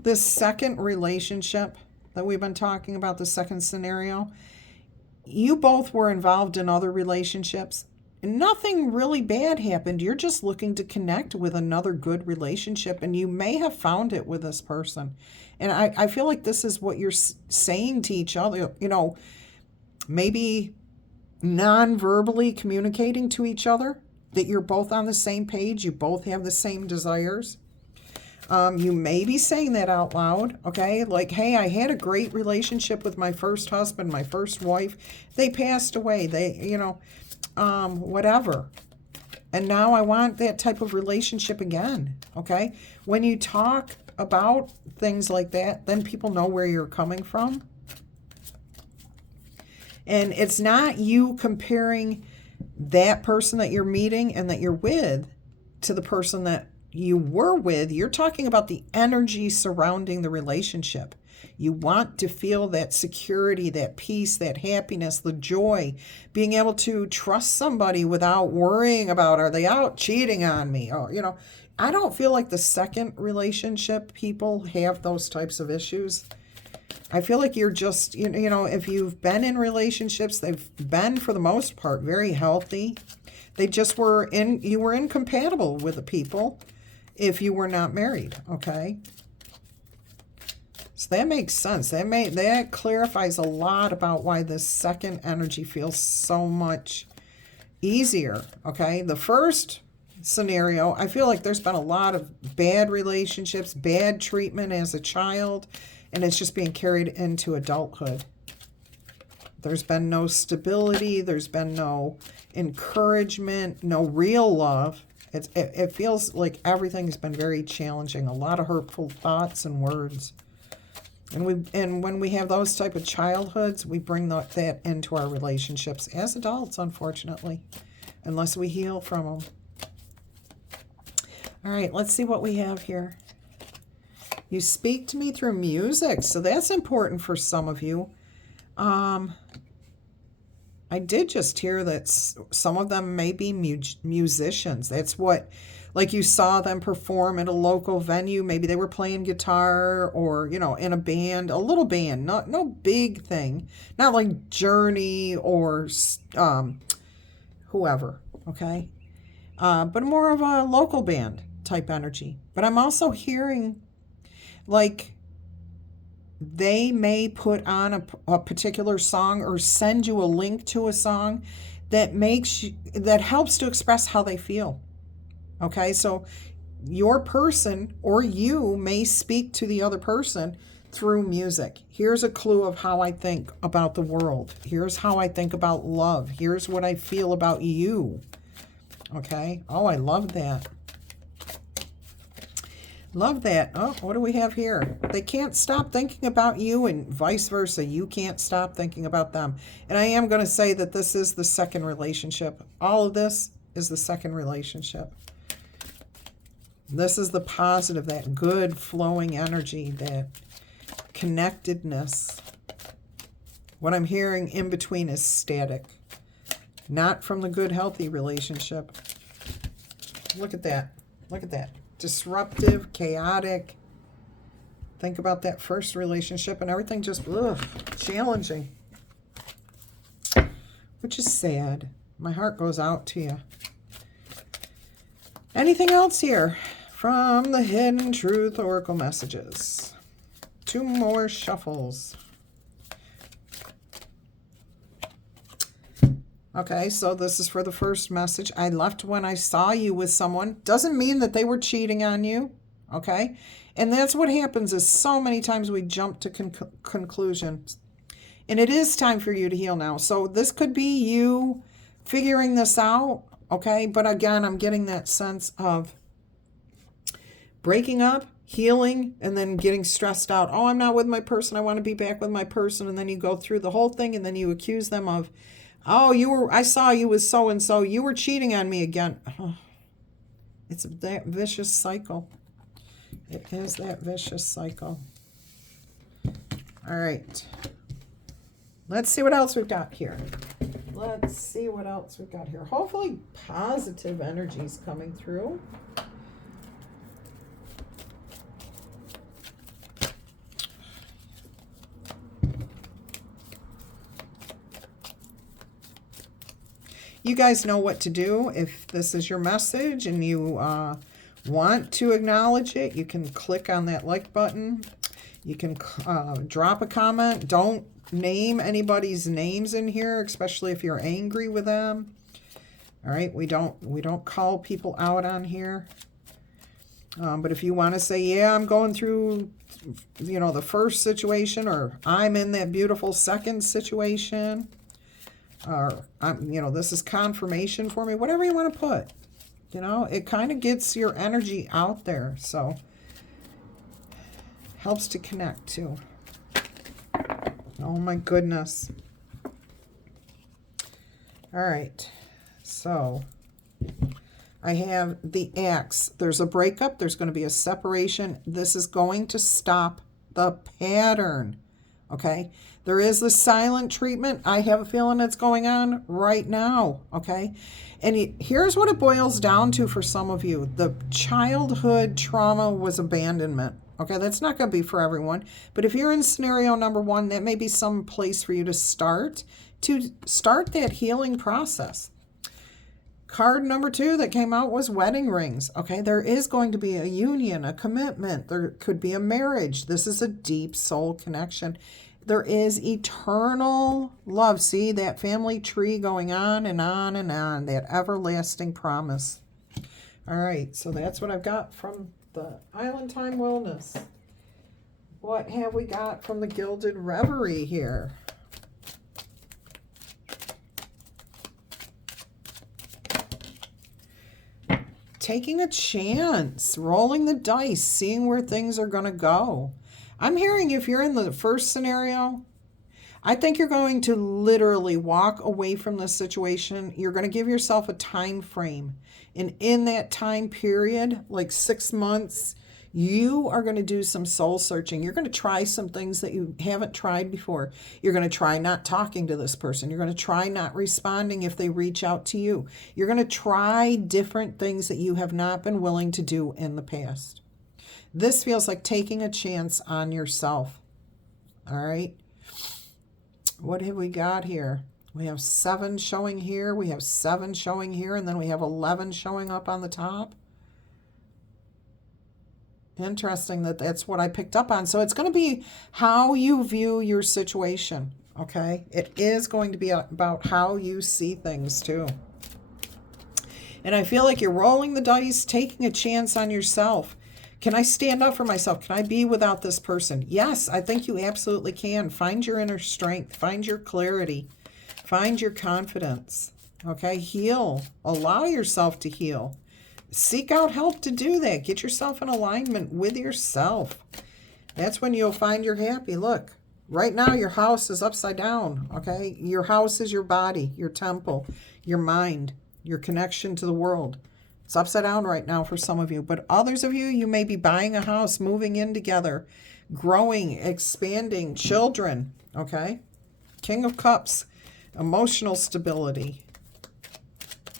this second relationship that we've been talking about, the second scenario, you both were involved in other relationships. Nothing really bad happened. You're just looking to connect with another good relationship, and you may have found it with this person. And I feel like this is what you're saying to each other, you know, maybe non-verbally communicating to each other. that you're both on the same page. You both have the same desires. You may be saying that out loud, okay? Like, hey, I had a great relationship with my first husband, my first wife. They passed away. They, whatever. And now I want that type of relationship again, okay? When you talk about things like that, then people know where you're coming from. And it's not you comparing that person that you're meeting and that you're with to the person that you were with. You're talking about the energy surrounding the relationship. You want to feel that security, that peace, that happiness, the joy, being able to trust somebody without worrying about, are they out cheating on me? Or, I don't feel like the second relationship people have those types of issues. I feel like you're just, if you've been in relationships, they've been, for the most part, very healthy. They just you were incompatible with the people if you were not married, okay? So that makes sense. That clarifies a lot about why this second energy feels so much easier, okay? The first scenario, I feel like there's been a lot of bad relationships, bad treatment as a child, and it's just being carried into adulthood. There's been no stability. There's been no encouragement, no real love. It feels like everything has been very challenging. A lot of hurtful thoughts and words. And when we have those type of childhoods, we bring that into our relationships as adults, unfortunately, unless we heal from them. All right, let's see what we have here. You speak to me through music, so that's important for some of you. I did just hear that some of them may be musicians. That's what, like you saw them perform at a local venue. Maybe they were playing guitar or, in a band, a little band, no big thing. Not like Journey or whoever, okay? But more of a local band type energy. But I'm also hearing like they may put on a particular song or send you a link to a song that helps to express how they feel. Okay, so your person or you may speak to the other person through music. Here's a clue of how I think about the world. Here's how I think about love. Here's what I feel about you. Okay, oh, I love that. Love that. Oh, what do we have here? They can't stop thinking about you and vice versa. You can't stop thinking about them. And I am going to say that this is the second relationship. All of this is the second relationship. This is the positive, that good flowing energy, that connectedness. What I'm hearing in between is static, not from the good, healthy relationship. Look at that. Look at that. Disruptive, chaotic. Think about that first relationship and everything just challenging, which is sad. My heart goes out to you. Anything else here from the Hidden Truth Oracle messages? 2 more shuffles. Okay, so this is for the first message. I left when I saw you with someone. Doesn't mean that they were cheating on you, okay? And that's what happens is so many times we jump to conclusions. And it is time for you to heal now. So this could be you figuring this out, okay? But again, I'm getting that sense of breaking up, healing, and then getting stressed out. Oh, I'm not with my person. I want to be back with my person. And then you go through the whole thing and then you accuse them of, oh, I saw you with so-and-so. You were cheating on me again. Oh, it's that vicious cycle. It is that vicious cycle. All right. Let's see what else we've got here. Let's see what else we've got here. Hopefully positive energies coming through. You guys know what to do. If this is your message and you want to acknowledge it, you can click on that like button. You can drop a comment. Don't name anybody's names in here, especially if you're angry with them. All right, we don't call people out on here. But if you want to say, yeah, I'm going through, the first situation, or I'm in that beautiful second situation, or this is confirmation for me, whatever you want to put, it kind of gets your energy out there. So helps to connect too. Oh my goodness. All right. So I have the Axe. There's a breakup. There's going to be a separation. This is going to stop the pattern. Okay. There is the silent treatment. I have a feeling it's going on right now. Okay. And here's what it boils down to for some of you. The childhood trauma was abandonment. Okay. That's not going to be for everyone. But if you're in scenario number 1, that may be some place for you to start that healing process. Card number 2 that came out was wedding rings. Okay, there is going to be a union, a commitment. There could be a marriage. This is a deep soul connection. There is eternal love. See that family tree going on and on and on, that everlasting promise. All right, so that's what I've got from the Island Time Wellness. What have we got from the Gilded Reverie here? Taking a chance, rolling the dice, seeing where things are going to go. I'm hearing if you're in the first scenario, I think you're going to literally walk away from this situation. You're going to give yourself a time frame. And in that time period, like 6 months, you are going to do some soul searching. You're going to try some things that you haven't tried before. You're going to try not talking to this person. You're going to try not responding if they reach out to you. You're going to try different things that you have not been willing to do in the past. This feels like taking a chance on yourself. All right. What have we got here? We have 7 showing here. We have 7 showing here. And then we have 11 showing up on the top. Interesting that that's what I picked up on. So it's going to be how you view your situation, okay? It is going to be about how you see things too. And I feel like you're rolling the dice, taking a chance on yourself. Can I stand up for myself? Can I be without this person? Yes, I think you absolutely can. Find your inner strength. Find your clarity. Find your confidence, okay? Heal. Allow yourself to heal. Seek out help to do that. Get yourself in alignment with yourself. That's when you'll find you're happy. Look, right now your house is upside down, okay? Your house is your body, your temple, your mind, your connection to the world. It's upside down right now for some of you. But others of you, you may be buying a house, moving in together, growing, expanding, children, okay? King of Cups, emotional stability.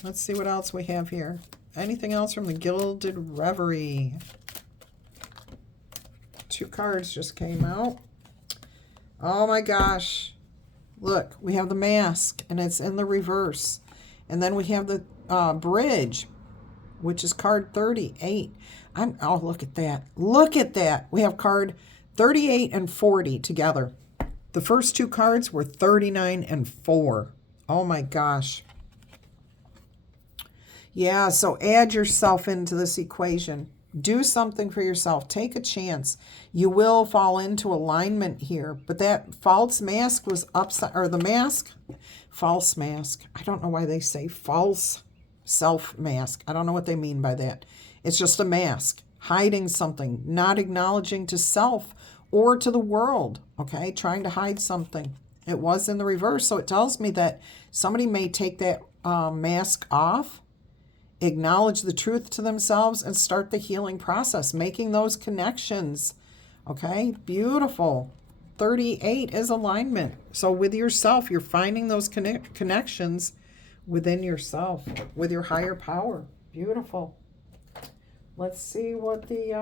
Let's see what else we have here. Anything else from the Gilded Reverie? 2 cards just came out. Oh my gosh. Look, we have the Mask, and it's in the reverse. And then we have the Bridge, which is card 38. Oh, look at that. Look at that. We have card 38 and 40 together. The first 2 cards were 39 and 4. Oh my gosh. Yeah, so add yourself into this equation. Do something for yourself. Take a chance. You will fall into alignment here. But that false mask was upside, or the mask, false mask. I don't know why they say false self mask. I don't know what they mean by that. It's just a mask, hiding something, not acknowledging to self or to the world, okay? Trying to hide something. It was in the reverse, so it tells me that somebody may take that mask off, acknowledge the truth to themselves, and start the healing process, making those connections. Okay, beautiful. 38 is alignment. So with yourself, you're finding those connections within yourself, with your higher power. Beautiful. Let's see what the,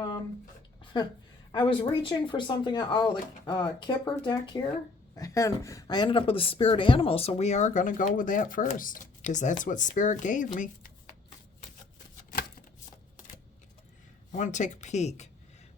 I was reaching for something, the Kipper deck here, and I ended up with a spirit animal, so we are going to go with that first, because that's what Spirit gave me. I want to take a peek.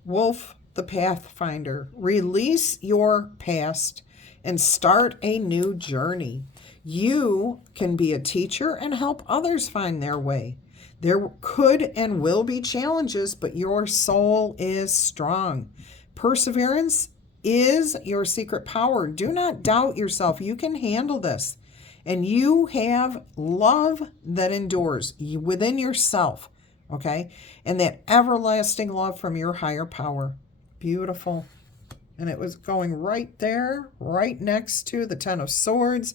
Wolf the Pathfinder. Release your past and start a new journey. You can be a teacher and help others find their way. There could and will be challenges, but your soul is strong. Perseverance is your secret power. Do not doubt yourself. You can handle this. And you have love that endures within yourself, okay? And that everlasting love from your higher power. Beautiful. And it was going right there, right next to the Ten of Swords.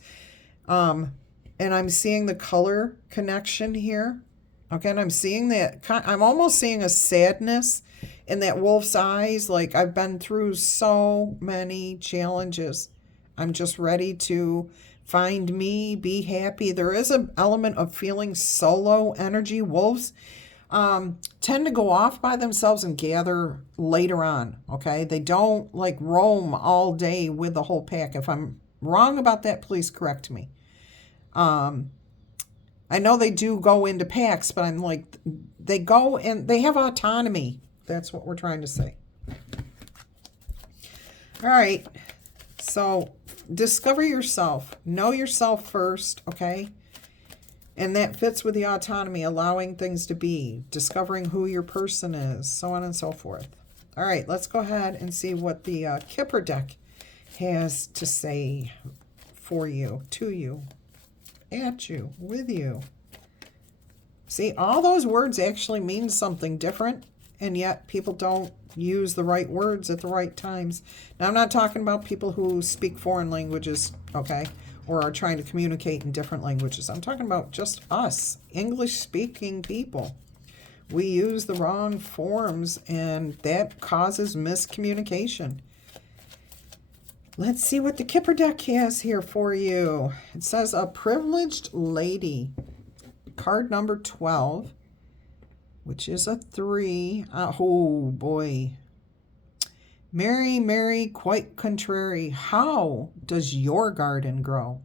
And I'm seeing the color connection here. Okay, and I'm seeing that, I'm almost seeing a sadness in that wolf's eyes. Like, I've been through so many challenges. I'm just ready to find me, be happy. There is an element of feeling solo energy. Wolves tend to go off by themselves and gather later on, okay? They don't like roam all day with the whole pack. If I'm wrong about that, please correct me. I know they do go into packs, but I'm like, they go and they have autonomy. That's what we're trying to say. All right. So discover yourself. Know yourself first, okay? And that fits with the autonomy, allowing things to be, discovering who your person is, so on and so forth. All right, let's go ahead and see what the Kipper deck has to say for you, to you, at you, with you. See, all those words actually mean something different, and yet people don't use the right words at the right times. Now, I'm not talking about people who speak foreign languages, okay, or are trying to communicate in different languages. I'm talking about just us, English-speaking people. We use the wrong forms, and that causes miscommunication. Let's see what the Kipper deck has here for you. It says, a privileged lady. Card number 12, which is a 3. Oh, boy. Mary, Mary, quite contrary. How does your garden grow?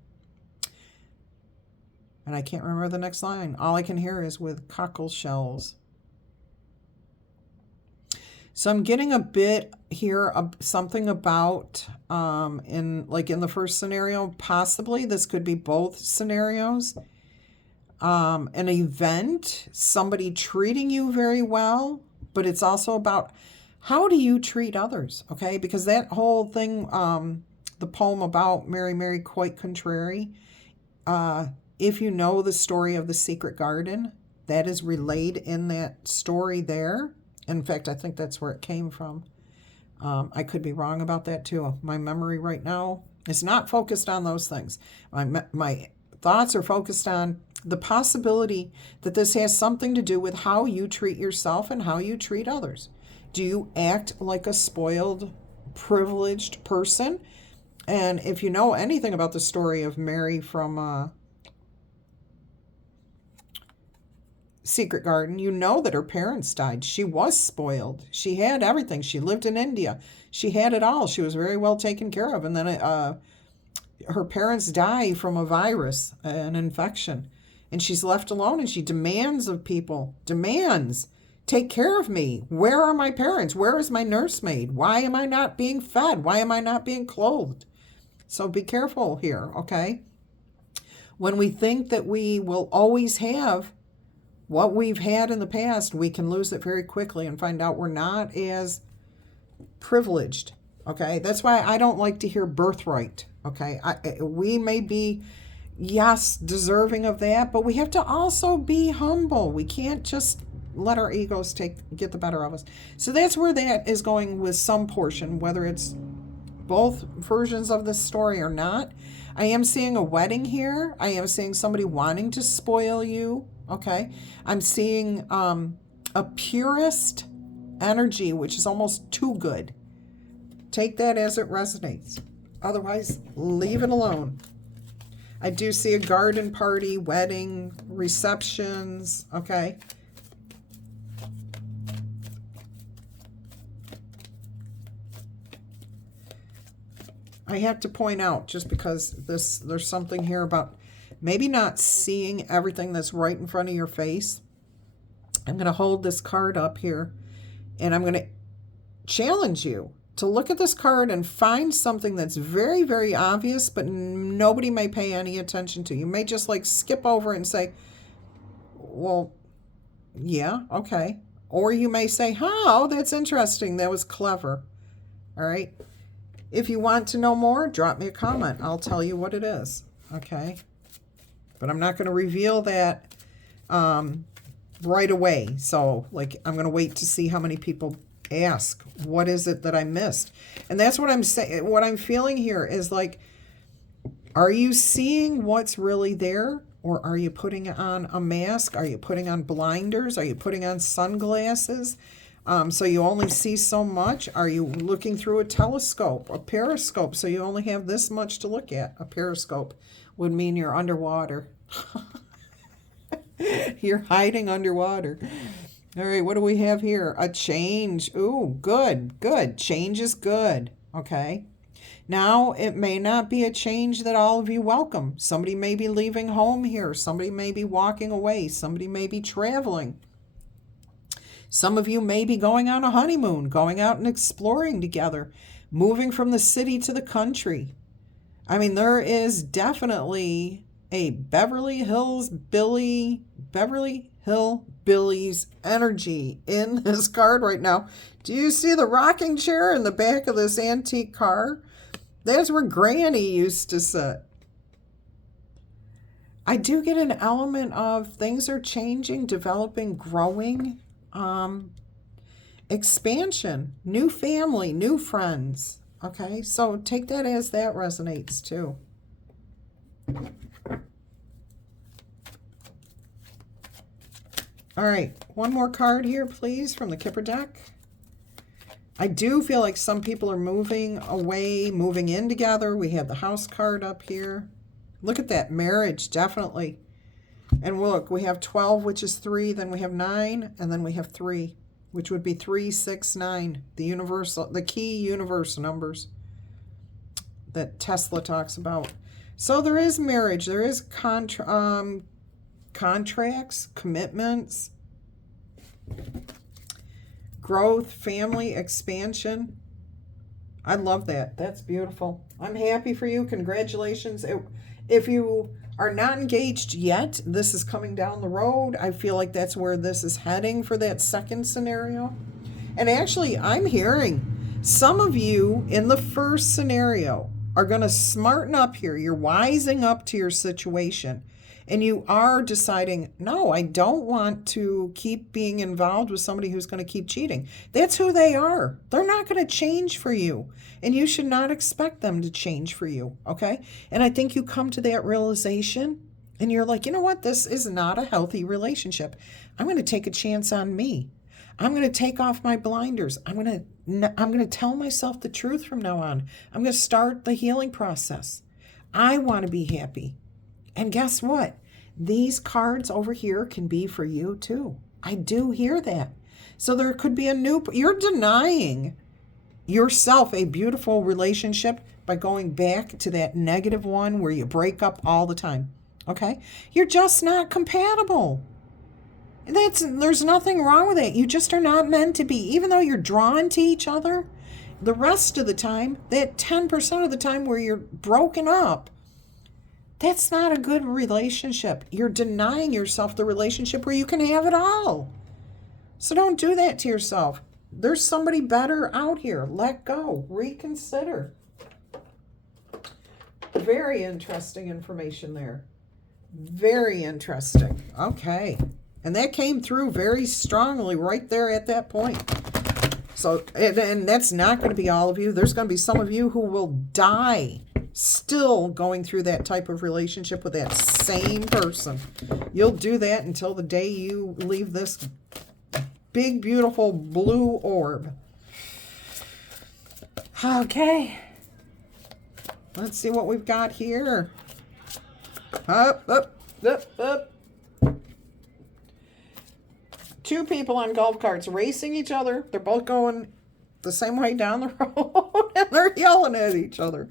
And I can't remember the next line. All I can hear is with cockle shells. So I'm getting a bit here of something about, in the first scenario, possibly this could be both scenarios. An event, somebody treating you very well, but it's also about how do you treat others, okay? Because that whole thing, the poem about Mary, Mary, quite contrary, if you know the story of the secret garden, that is relayed in that story there. In fact, I think that's where it came from. I could be wrong about that too. My memory right now is not focused on those things. My thoughts are focused on the possibility that this has something to do with how you treat yourself and how you treat others. Do you act like a spoiled, privileged person? And if you know anything about the story of Mary from Secret Garden, you know that her parents died. She was spoiled. She had everything. She lived in India. She had it all. She was very well taken care of. And then her parents die from a virus, an infection. And she's left alone, and she demands of people, take care of me. Where are my parents? Where is my nursemaid? Why am I not being fed? Why am I not being clothed? So be careful here, okay? When we think that we will always have what we've had in the past, we can lose it very quickly and find out we're not as privileged, okay? That's why I don't like to hear birthright, okay? We may be, yes, deserving of that, but we have to also be humble. We can't just let our egos get the better of us. So that's where that is going with some portion, whether it's both versions of this story or not. I am seeing a wedding here. I am seeing somebody wanting to spoil you, okay? I'm seeing a purist energy, which is almost too good. Take that as it resonates. Otherwise, leave it alone. I do see a garden party, wedding, receptions, okay? I have to point out, just because there's something here about maybe not seeing everything that's right in front of your face. I'm going to hold this card up here, and I'm going to challenge you to look at this card and find something that's very, very obvious, but nobody may pay any attention to. You may just like skip over and say, well, yeah, okay. Or you may say, oh, that's interesting. That was clever. All right. If you want to know more, drop me a comment. I'll tell you what it is. Okay. But I'm not going to reveal that right away. So, like, I'm going to wait to see how many people ask, what is it that I missed? And that's what I'm saying. What I'm feeling here is like, are you seeing what's really there? Or are you putting on a mask? Are you putting on blinders? Are you putting on sunglasses? So you only see so much? Are you looking through a telescope, a periscope, so you only have this much to look at? A periscope would mean you're underwater. You're hiding underwater. All right, what do we have here? A change. Ooh, good, good. Change is good, okay? Now, it may not be a change that all of you welcome. Somebody may be leaving home here. Somebody may be walking away. Somebody may be traveling. Some of you may be going on a honeymoon, going out and exploring together, moving from the city to the country. I mean, there is definitely a Beverly Hillbillies energy in this card right now. Do you see the rocking chair in the back of this antique car? That's where Granny used to sit. I do get an element of things are changing, developing, growing, expansion, new family, new friends. Okay, so take that as that resonates too. All right, one more card here, please, from the Kipper deck. I do feel like some people are moving away, moving in together. We have the house card up here. Look at that, marriage, definitely. And look, we have 12, which is 3, then we have 9, and then we have 3, which would be 3, 6, 9, the key universe numbers that Tesla talks about. So there is marriage, there is contracts, commitments, growth, family, expansion. I love that. That's beautiful. I'm happy for you. Congratulations. If you are not engaged yet, this is coming down the road. I feel like that's where this is heading for that second scenario. And actually, I'm hearing some of you in the first scenario are going to smarten up here. You're wising up to your situation. And you are deciding, no, I don't want to keep being involved with somebody who's going to keep cheating. That's who they are. They're not going to change for you. And you should not expect them to change for you, okay? And I think you come to that realization and you're like, you know what? This is not a healthy relationship. I'm going to take a chance on me. I'm going to take off my blinders. I'm going to tell myself the truth from now on. I'm going to start the healing process. I want to be happy. And guess what? These cards over here can be for you too. I do hear that. So there could be you're denying yourself a beautiful relationship by going back to that negative one where you break up all the time. Okay? You're just not compatible. There's nothing wrong with it. You just are not meant to be. Even though you're drawn to each other, the rest of the time, that 10% of the time where you're broken up, that's not a good relationship. You're denying yourself the relationship where you can have it all. So don't do that to yourself. There's somebody better out here. Let go. Reconsider. Very interesting information there. Very interesting. Okay. And that came through very strongly right there at that point. So, and that's not going to be all of you. There's going to be some of you who will die still going through that type of relationship with that same person. You'll do that until the day you leave this big, beautiful blue orb. Okay. Let's see what we've got here. Up, up, up, up. 2 people on golf carts racing each other. They're both going the same way down the road, and they're yelling at each other.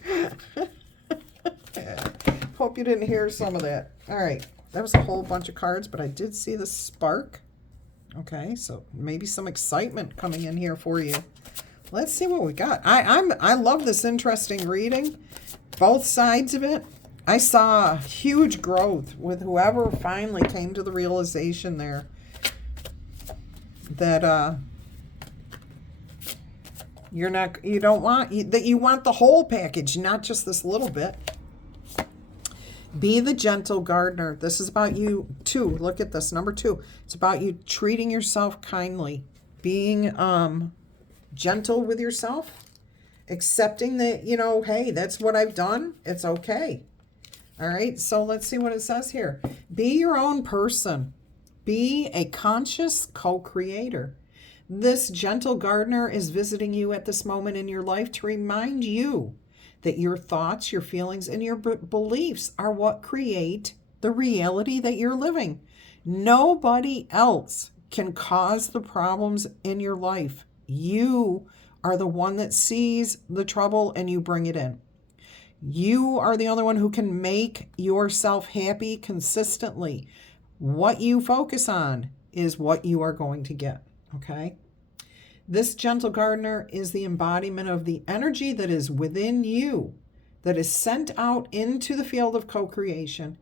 Hope you didn't hear some of that. All right, that was a whole bunch of cards, but I did see the spark. Okay, so maybe some excitement coming in here for you. Let's see what we got. I love this interesting reading. Both sides of it. I saw huge growth with whoever finally came to the realization there that you want the whole package, not just this little bit. Be the gentle gardener. This is about you too. Look at this, number 2. It's about you treating yourself kindly, being gentle with yourself, accepting that, hey, that's what I've done. It's okay. All right, so let's see what it says here. Be your own person. Be a conscious co-creator. This gentle gardener is visiting you at this moment in your life to remind you that your thoughts, your feelings, and your beliefs are what create the reality that you're living. Nobody else can cause the problems in your life. You are the one that sees the trouble and you bring it in. You are the only one who can make yourself happy consistently. What you focus on is what you are going to get, okay? This gentle gardener is the embodiment of the energy that is within you, that is sent out into the field of co-creation,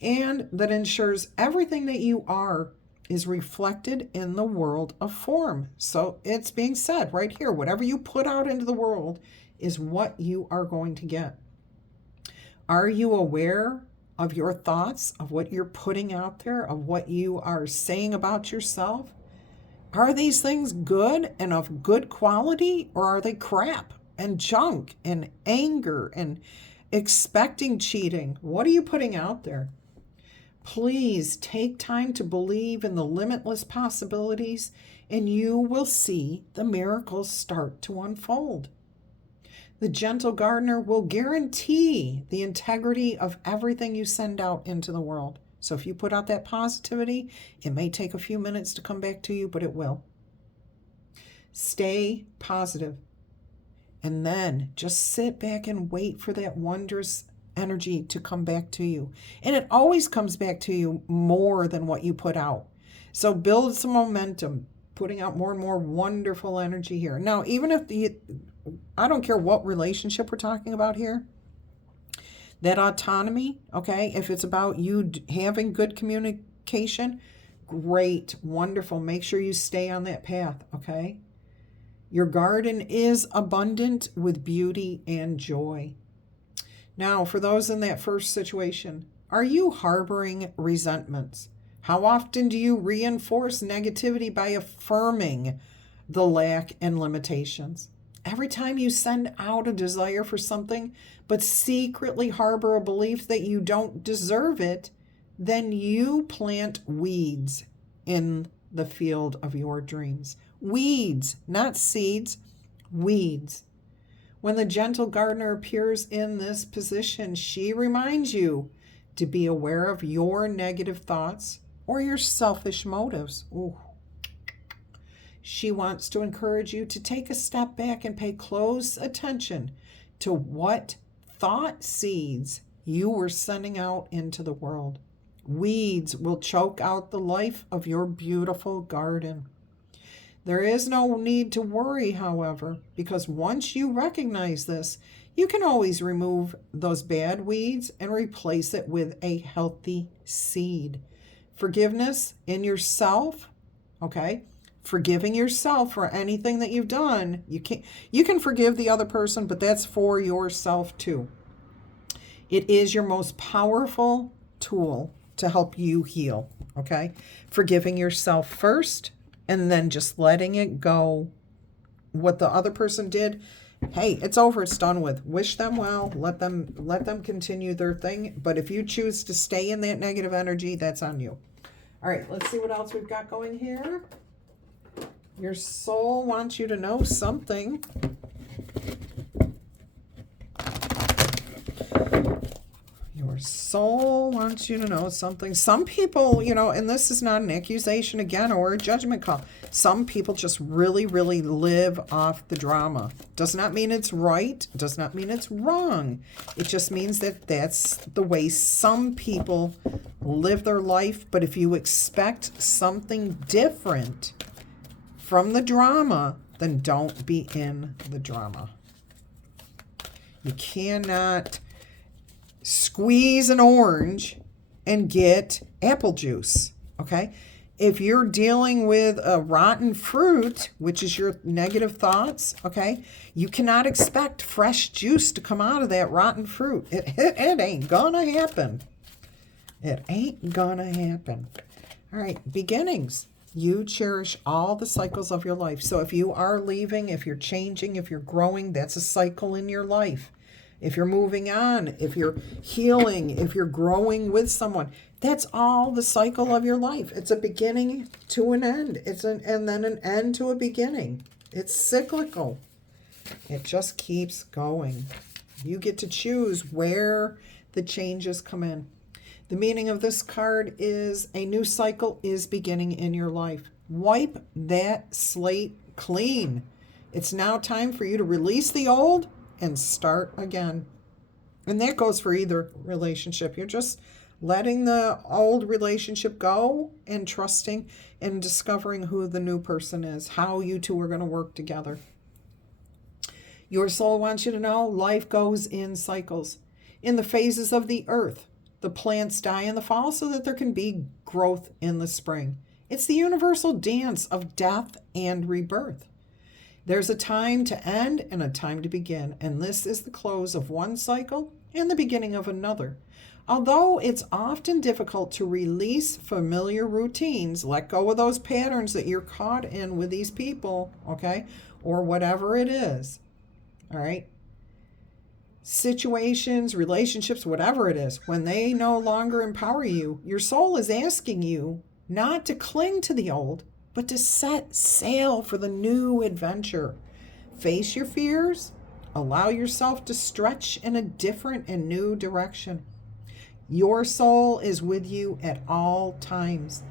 and that ensures everything that you are is reflected in the world of form. So it's being said right here, whatever you put out into the world is what you are going to get. Are you aware of your thoughts, of what you're putting out there, of what you are saying about yourself? Are these things good and of good quality, or are they crap and junk and anger and expecting cheating? What are you putting out there? Please take time to believe in the limitless possibilities, and you will see the miracles start to unfold. The gentle gardener will guarantee the integrity of everything you send out into the world. So if you put out that positivity, it may take a few minutes to come back to you, but it will. Stay positive. And then just sit back and wait for that wondrous energy to come back to you. And it always comes back to you more than what you put out. So build some momentum, putting out more and more wonderful energy here. Now, even if I don't care what relationship we're talking about here, that autonomy, okay, if it's about you having good communication, great, wonderful. Make sure you stay on that path, okay? Your garden is abundant with beauty and joy. Now, for those in that first situation, are you harboring resentments? How often do you reinforce negativity by affirming the lack and limitations? Every time you send out a desire for something, but secretly harbor a belief that you don't deserve it, then you plant weeds in the field of your dreams. Weeds, not seeds, weeds. When the gentle gardener appears in this position, she reminds you to be aware of your negative thoughts or your selfish motives. Ooh. She wants to encourage you to take a step back and pay close attention to what thought seeds you were sending out into the world. Weeds will choke out the life of your beautiful garden. There is no need to worry, however, because once you recognize this, you can always remove those bad weeds and replace it with a healthy seed. Forgiveness in yourself, okay? Forgiving yourself for anything that you've done. You can forgive the other person, but that's for yourself too. It is your most powerful tool to help you heal, okay? Forgiving yourself first and then just letting it go. What the other person did, hey, it's over, it's done with. Wish them well, let them continue their thing, but if you choose to stay in that negative energy, that's on you. All right, let's see what else we've got going here. Your soul wants you to know something. Your soul wants you to know something. Some people, and this is not an accusation again or a judgment call. Some people just really, really live off the drama. Does not mean it's right. Does not mean it's wrong. It just means that that's the way some people live their life. But if you expect something different from the drama, then don't be in the drama. You cannot squeeze an orange and get apple juice, okay? If you're dealing with a rotten fruit, which is your negative thoughts, okay, you cannot expect fresh juice to come out of that rotten fruit. It ain't gonna happen. It ain't gonna happen. All right, beginnings. You cherish all the cycles of your life. So if you are leaving, if you're changing, if you're growing, that's a cycle in your life. If you're moving on, if you're healing, if you're growing with someone, that's all the cycle of your life. It's a beginning to an end. And then an end to a beginning. It's cyclical. It just keeps going. You get to choose where the changes come in. The meaning of this card is a new cycle is beginning in your life. Wipe that slate clean. It's now time for you to release the old and start again. And that goes for either relationship. You're just letting the old relationship go and trusting and discovering who the new person is, how you two are going to work together. Your soul wants you to know life goes in cycles. In the phases of the earth, the plants die in the fall so that there can be growth in the spring. It's the universal dance of death and rebirth. There's a time to end and a time to begin, and this is the close of one cycle and the beginning of another. Although it's often difficult to release familiar routines, let go of those patterns that you're caught in with these people, okay, or whatever it is, all right? Situations, relationships, whatever it is, when they no longer empower you, your soul is asking you not to cling to the old, but to set sail for the new adventure. Face your fears. Allow yourself to stretch in a different and new direction. Your soul is with you at all times.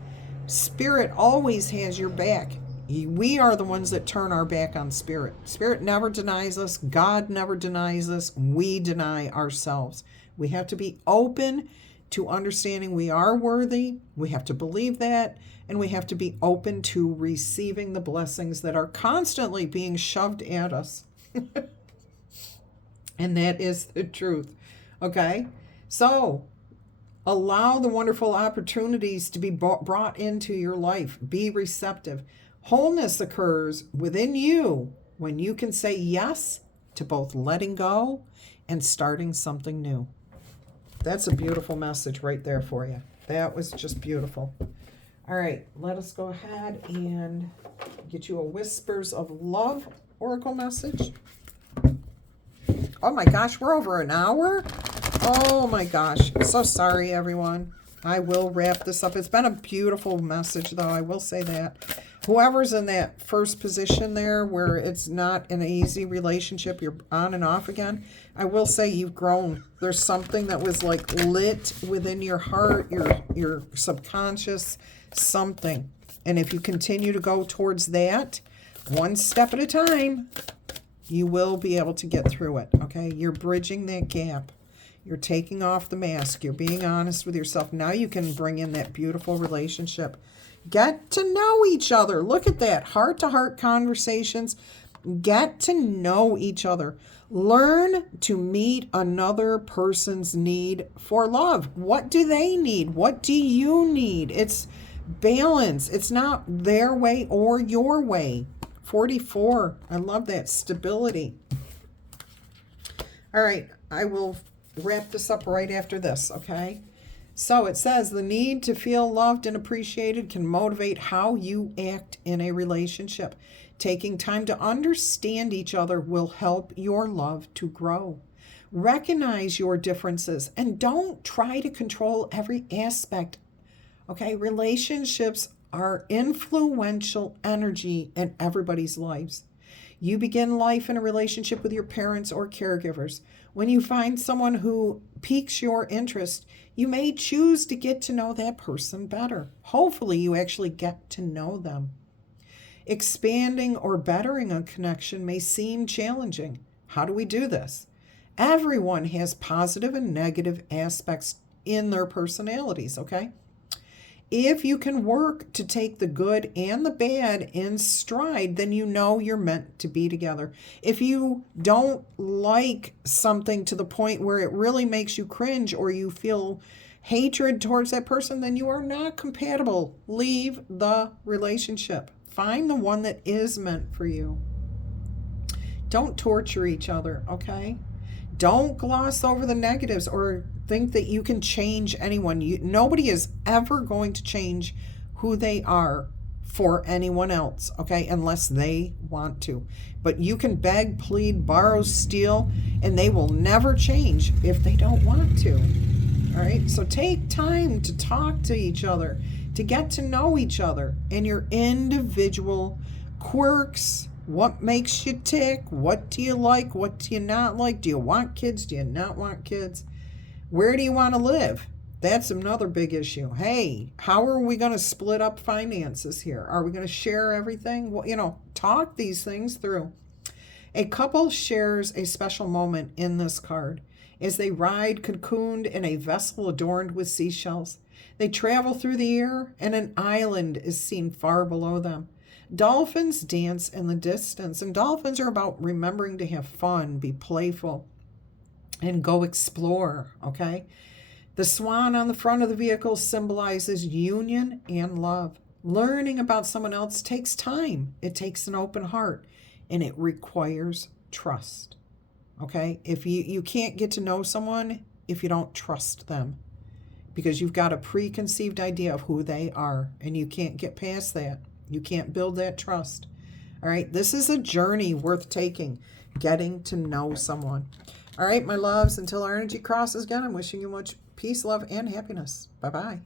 Spirit always has your back. We are the ones that turn our back on Spirit. Spirit never denies us. God never denies us. We deny ourselves. We have to be open to understanding we are worthy. We have to believe that. And we have to be open to receiving the blessings that are constantly being shoved at us. And that is the truth. Okay? So, allow the wonderful opportunities to be brought into your life. Be receptive. Wholeness occurs within you when you can say yes to both letting go and starting something new. That's a beautiful message right there for you. That was just beautiful. All right, let us go ahead and get you a Whispers of Love Oracle message. Oh my gosh, we're over an hour? Oh my gosh. So sorry, everyone. I will wrap this up. It's been a beautiful message, though. I will say that. Whoever's in that first position there where it's not an easy relationship, you're on and off again, I will say you've grown. There's something that was like lit within your heart, your subconscious, something. And if you continue to go towards that, one step at a time, you will be able to get through it, okay? You're bridging that gap. You're taking off the mask. You're being honest with yourself. Now you can bring in that beautiful relationship. Get to know each other. Look at that. Heart-to-heart conversations. Get to know each other. Learn to meet another person's need for love. What do they need? What do you need? It's balance. It's not their way or your way. 44. I love that. Stability. All right. I will wrap this up right after this, okay? So it says the need to feel loved and appreciated can motivate how you act in a relationship. Taking time to understand each other will help your love to grow. Recognize your differences and don't try to control every aspect. Okay, relationships are influential energy in everybody's lives. You begin life in a relationship with your parents or caregivers. When you find someone who piques your interest, you may choose to get to know that person better. Hopefully, you actually get to know them. Expanding or bettering a connection may seem challenging. How do we do this? Everyone has positive and negative aspects in their personalities, okay? If you can work to take the good and the bad in stride, then you know you're meant to be together. If you don't like something to the point where it really makes you cringe or you feel hatred towards that person, then you are not compatible. Leave the relationship. Find the one that is meant for you. Don't torture each other, okay? Don't gloss over the negatives or think that you can change anyone. Nobody is ever going to change who they are for anyone else, okay, unless they want to. But you can beg, plead, borrow, steal, and they will never change if they don't want to. All right, so take time to talk to each other, to get to know each other and your individual quirks. What makes you tick? What do you like? What do you not like? Do you want kids? Do you not want kids? Where do you want to live? That's another big issue. Hey, how are we going to split up finances here? Are we going to share everything? Well, talk these things through. A couple shares a special moment in this card as they ride cocooned in a vessel adorned with seashells. They travel through the air, and an island is seen far below them. Dolphins dance in the distance, and dolphins are about remembering to have fun, be playful, and go explore, okay? The swan on the front of the vehicle symbolizes union and love. Learning about someone else takes time. It takes an open heart, and it requires trust, okay? If you can't get to know someone if you don't trust them, because you've got a preconceived idea of who they are, and you can't get past that. You can't build that trust. All right, this is a journey worth taking, getting to know someone. All right, my loves, until our energy crosses again, I'm wishing you much peace, love, and happiness. Bye-bye.